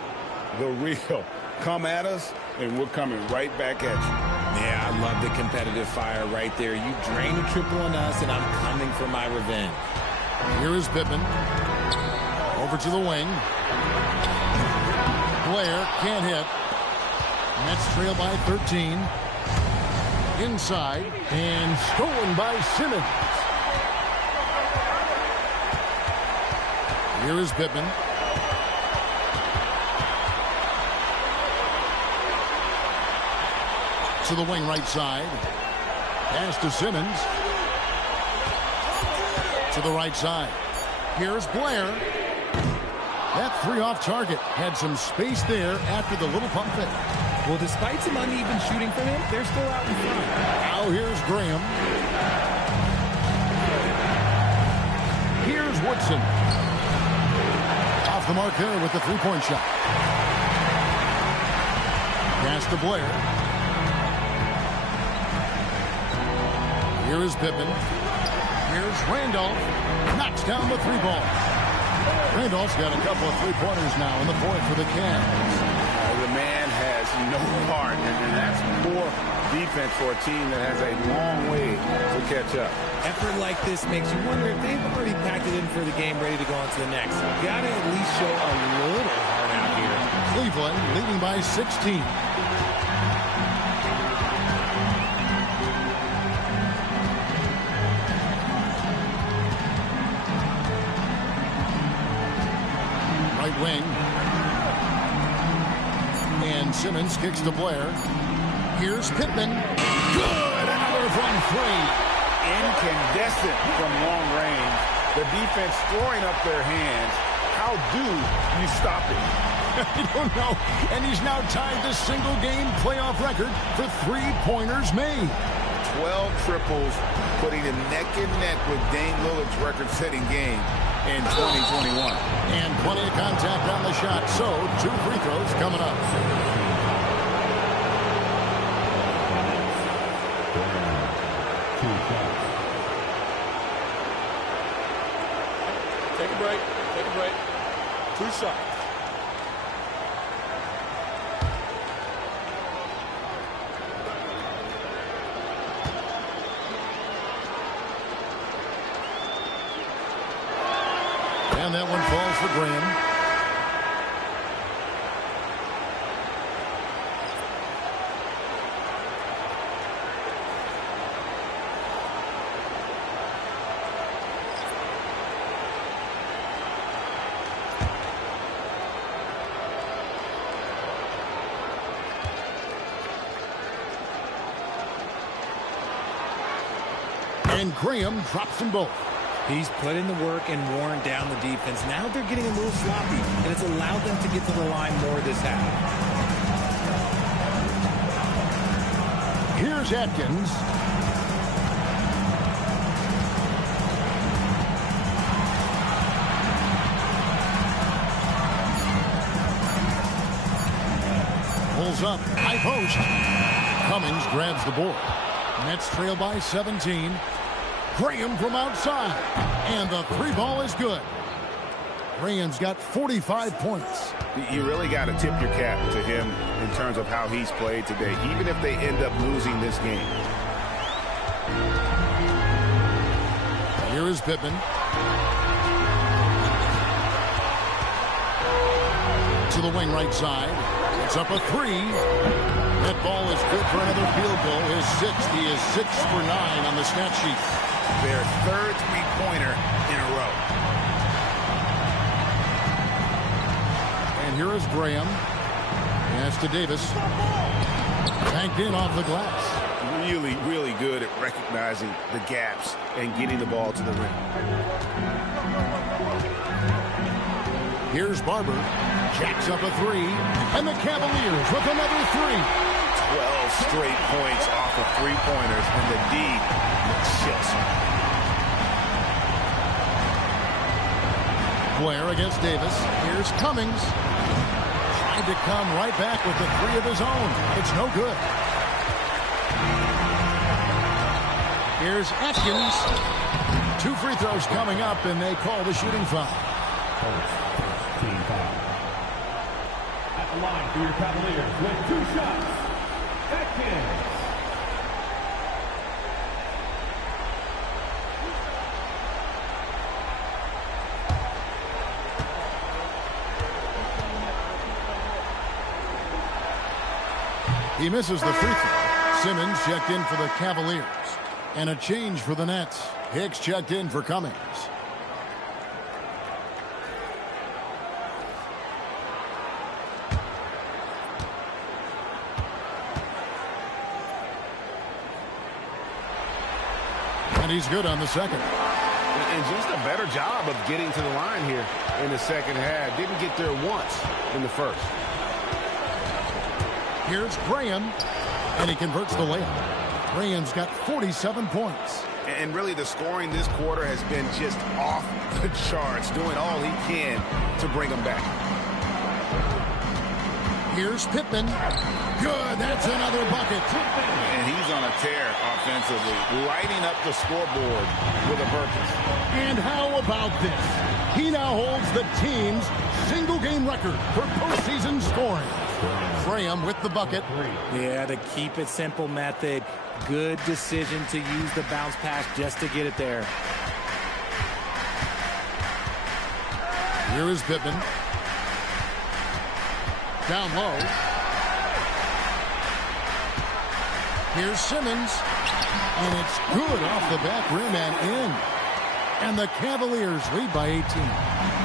The real. Come at us, and we're coming right back at you. Yeah, I love the competitive fire right there. You drain a triple on us, and I'm coming for my revenge. Here is Pippen. Over to the wing. Blair can't hit. Nets trail by 13. Inside. And stolen by Simmons. Here is Pippen. To the wing right side. Pass to Simmons. To the right side. Here's Blair. That three off target. Had some space there after the little pump fake. Well, despite some uneven shooting from him, they're still out in front. Now here's Graham. Here's Woodson. Off the mark there with the three-point shot. Pass to Blair. Here is Pippen. Here's Randolph. Knocks down the three ball. Randolph's got a couple of three-pointers now in the fourth for the Cavs. The man has no heart, and that's poor defense for a team that has a long way to catch up. Effort like this makes you wonder if they've already packed it in for the game, ready to go on to the next. Got to at least show a little heart out here. Cleveland leading by 16. Right wing. And Simmons kicks to Blair. Here's Pittman. Good! Another from three. Incandescent from long range. The defense throwing up their hands. How do you stop it? I don't know. And he's now tied the single-game playoff record for three-pointers made. 12 triples, putting him neck and neck with Dame Lillard's record-setting game in 2021. And plenty of contact on the shot, so 2 free throws coming up. Take a break. Take a break. 2 shots. And that one falls for Graham. And Graham drops them both. He's put in the work and worn down the defense. Now they're getting a little sloppy, and it's allowed them to get to the line more this half. Here's Atkins. Pulls up. High post. Cummings grabs the board. Nets trail by 17. Graham from outside. And the three ball is good. Graham's got 45 points. You really got to tip your cap to him in terms of how he's played today, even if they end up losing this game. Here is Pippen. To the wing right side. It's up a three. That ball is good for another field goal. His sixth. He is 6 for 9 on the stat sheet. Their third three-pointer in a row. And here is Graham. Pass to Davis. Banked in off the glass. Really, really good at recognizing the gaps and getting the ball to the rim. Here's Barber. Jacks up a three. And the Cavaliers with another three. 12 straight points off of three-pointers, and the D chills. Blair against Davis. Here's Cummings. Tried to come right back with the three of his own. It's no good. Here's Atkins. 2 free throws coming up, and they call the shooting foul. Team foul. At the line for your Cavaliers with 2 shots. Atkins. He misses the free throw. Simmons checked in for the Cavaliers. And a change for the Nets. Hicks checked in for Cummings. And he's good on the second. And just a better job of getting to the line here in the second half. Didn't get there once in the first. Here's Graham, and he converts the layup. Graham's got 47 points. And really the scoring this quarter has been just off the charts, doing all he can to bring them back. Here's Pittman. Good, that's another bucket. And he's on a tear offensively, lighting up the scoreboard with a purpose. And how about this? He now holds the team's single-game record for postseason scoring. Graham with the bucket. Yeah, the keep it simple method. Good decision to use the bounce pass just to get it there. Here is Pittman. Down low. Here's Simmons. And it's good off the back rim and in. And the Cavaliers lead by 18.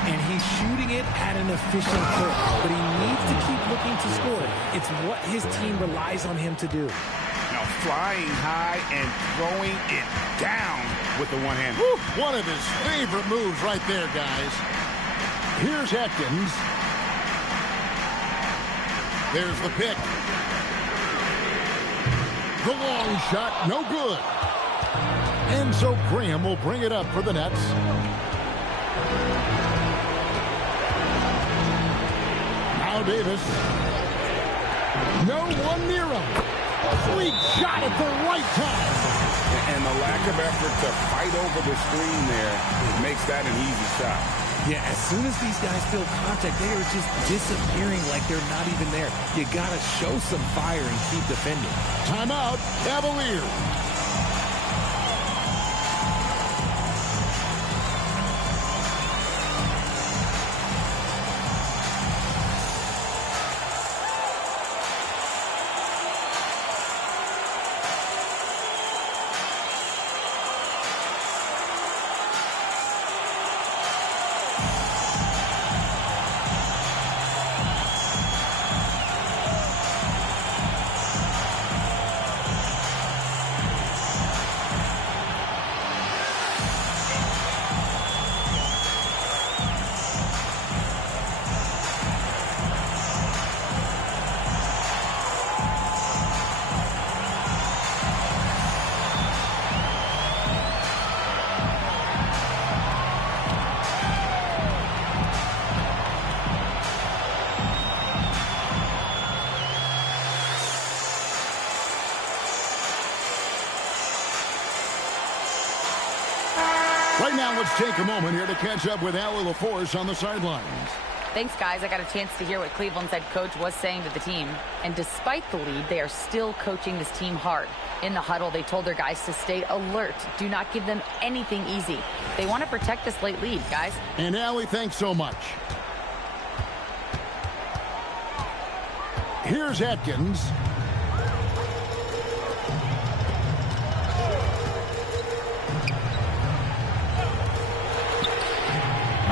And he's shooting it at an efficient clip. But he needs to keep looking to score. It's what his team relies on him to do. Now flying high and throwing it down with the one hand. Woo, one of his favorite moves right there, guys. Here's Atkins. There's the pick. The long shot, no good. And so Graham will bring it up for the Nets. Now Davis. No one near him. Sweet shot at the right time. And the lack of effort to fight over the screen there makes that an easy shot. Yeah, as soon as these guys feel contact, they are just disappearing like they're not even there. You got to show some fire and keep defending. Timeout, Cavaliers. Right now, let's take a moment here to catch up with Allie LaForce on the sidelines. Thanks, guys. I got a chance to hear what Cleveland's head coach was saying to the team. And despite the lead, they are still coaching this team hard. In the huddle, they told their guys to stay alert. Do not give them anything easy. They want to protect this late lead, guys. And Allie, thanks so much. Here's Atkins.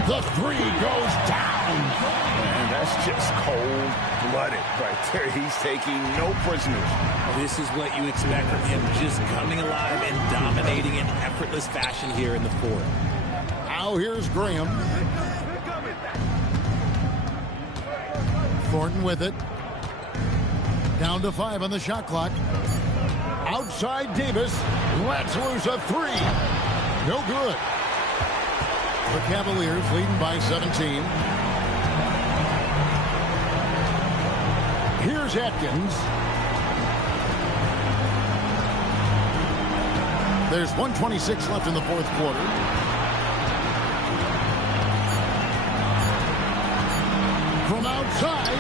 The three goes down. And that That's just cold-blooded right there. He's taking no prisoners. This is what you expect from him, just coming alive and dominating in effortless fashion here in the fourth. Now here's Graham. Thornton with it. Down to 5 on the shot clock. Outside Davis. Lets loose a 3. No good. The Cavaliers leading by 17. Here's Atkins. There's 1:26 left in the fourth quarter. From outside,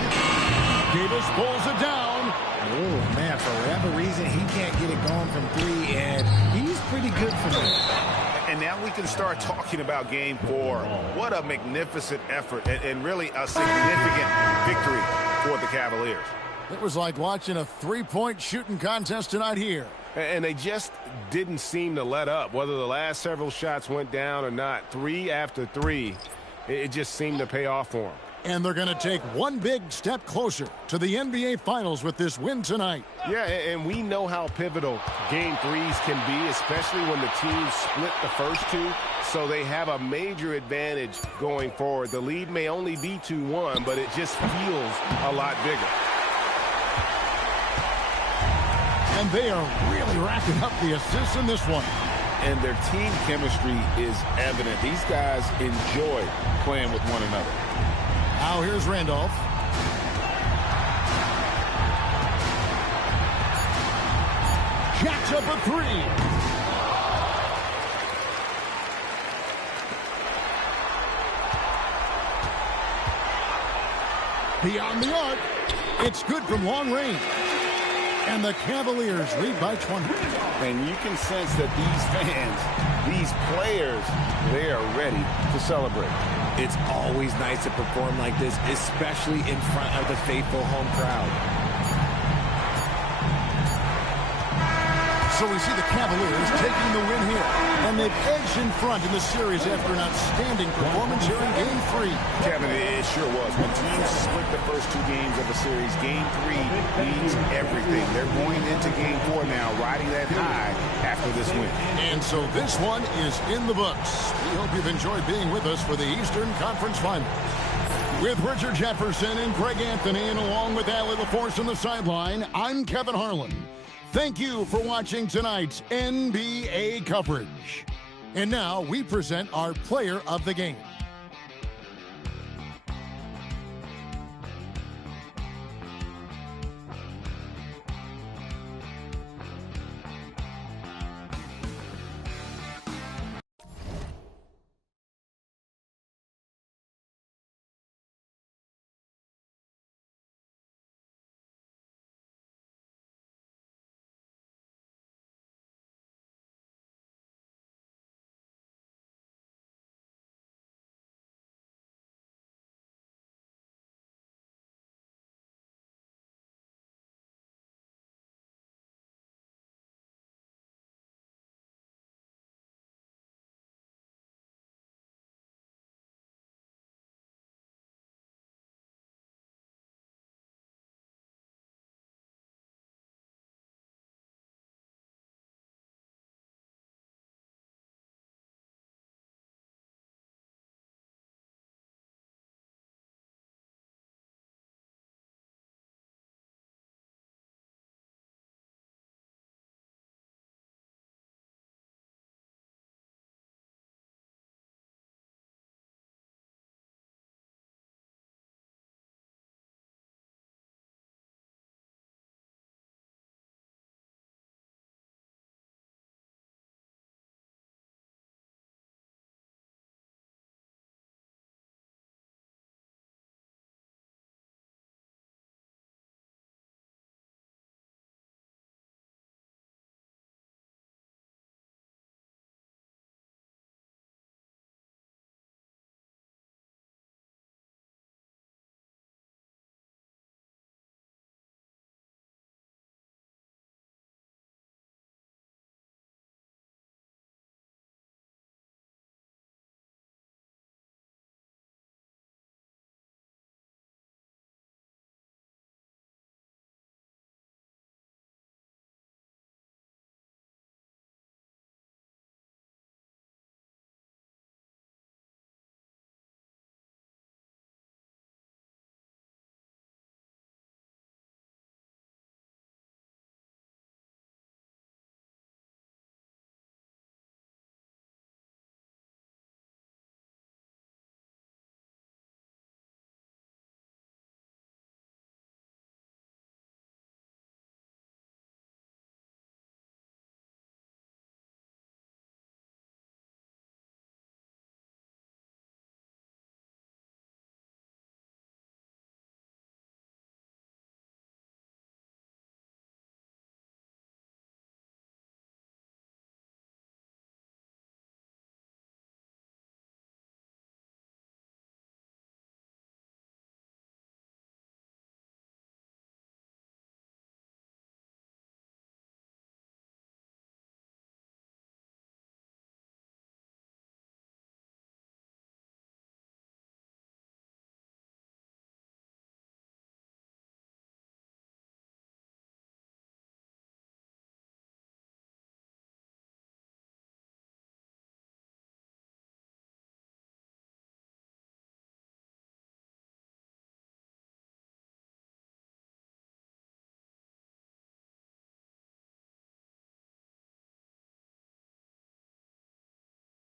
Davis pulls it down. Oh, man, for whatever reason, he can't get it going from 3, and he's pretty good from there. And now we can start talking about game 4. What a magnificent effort and really a significant victory for the Cavaliers. It was like watching a three-point shooting contest tonight here. And they just didn't seem to let up. Whether the last several shots went down or not, 3 after 3, it just seemed to pay off for them. And they're going to take one big step closer to the NBA Finals with this win tonight. Yeah, and we know how pivotal Game 3s can be, especially when the teams split the first 2. So they have a major advantage going forward. The lead may only be 2-1, but it just feels a lot bigger. And they are really racking up the assists in this one. And their team chemistry is evident. These guys enjoy playing with one another. Now here's Randolph. Jacks up a 3. Beyond the arc. It's good from long range. And the Cavaliers lead by 20. And you can sense that these fans, these players, they are ready to celebrate. It's always nice to perform like this, especially in front of the faithful home crowd. So we see the Cavaliers taking the win here. And they've edged in front in the series after an outstanding performance here in Game 3. Kevin, it sure was. When teams split the first 2 games of a series, Game 3 means everything. They're going into Game 4 now, riding that high after this win. And so this one is in the books. We hope you've enjoyed being with us for the Eastern Conference Finals. With Richard Jefferson and Greg Anthony, and along with Allie LaForce on the sideline, I'm Kevin Harlan. Thank you for watching tonight's NBA coverage. And now we present our player of the game.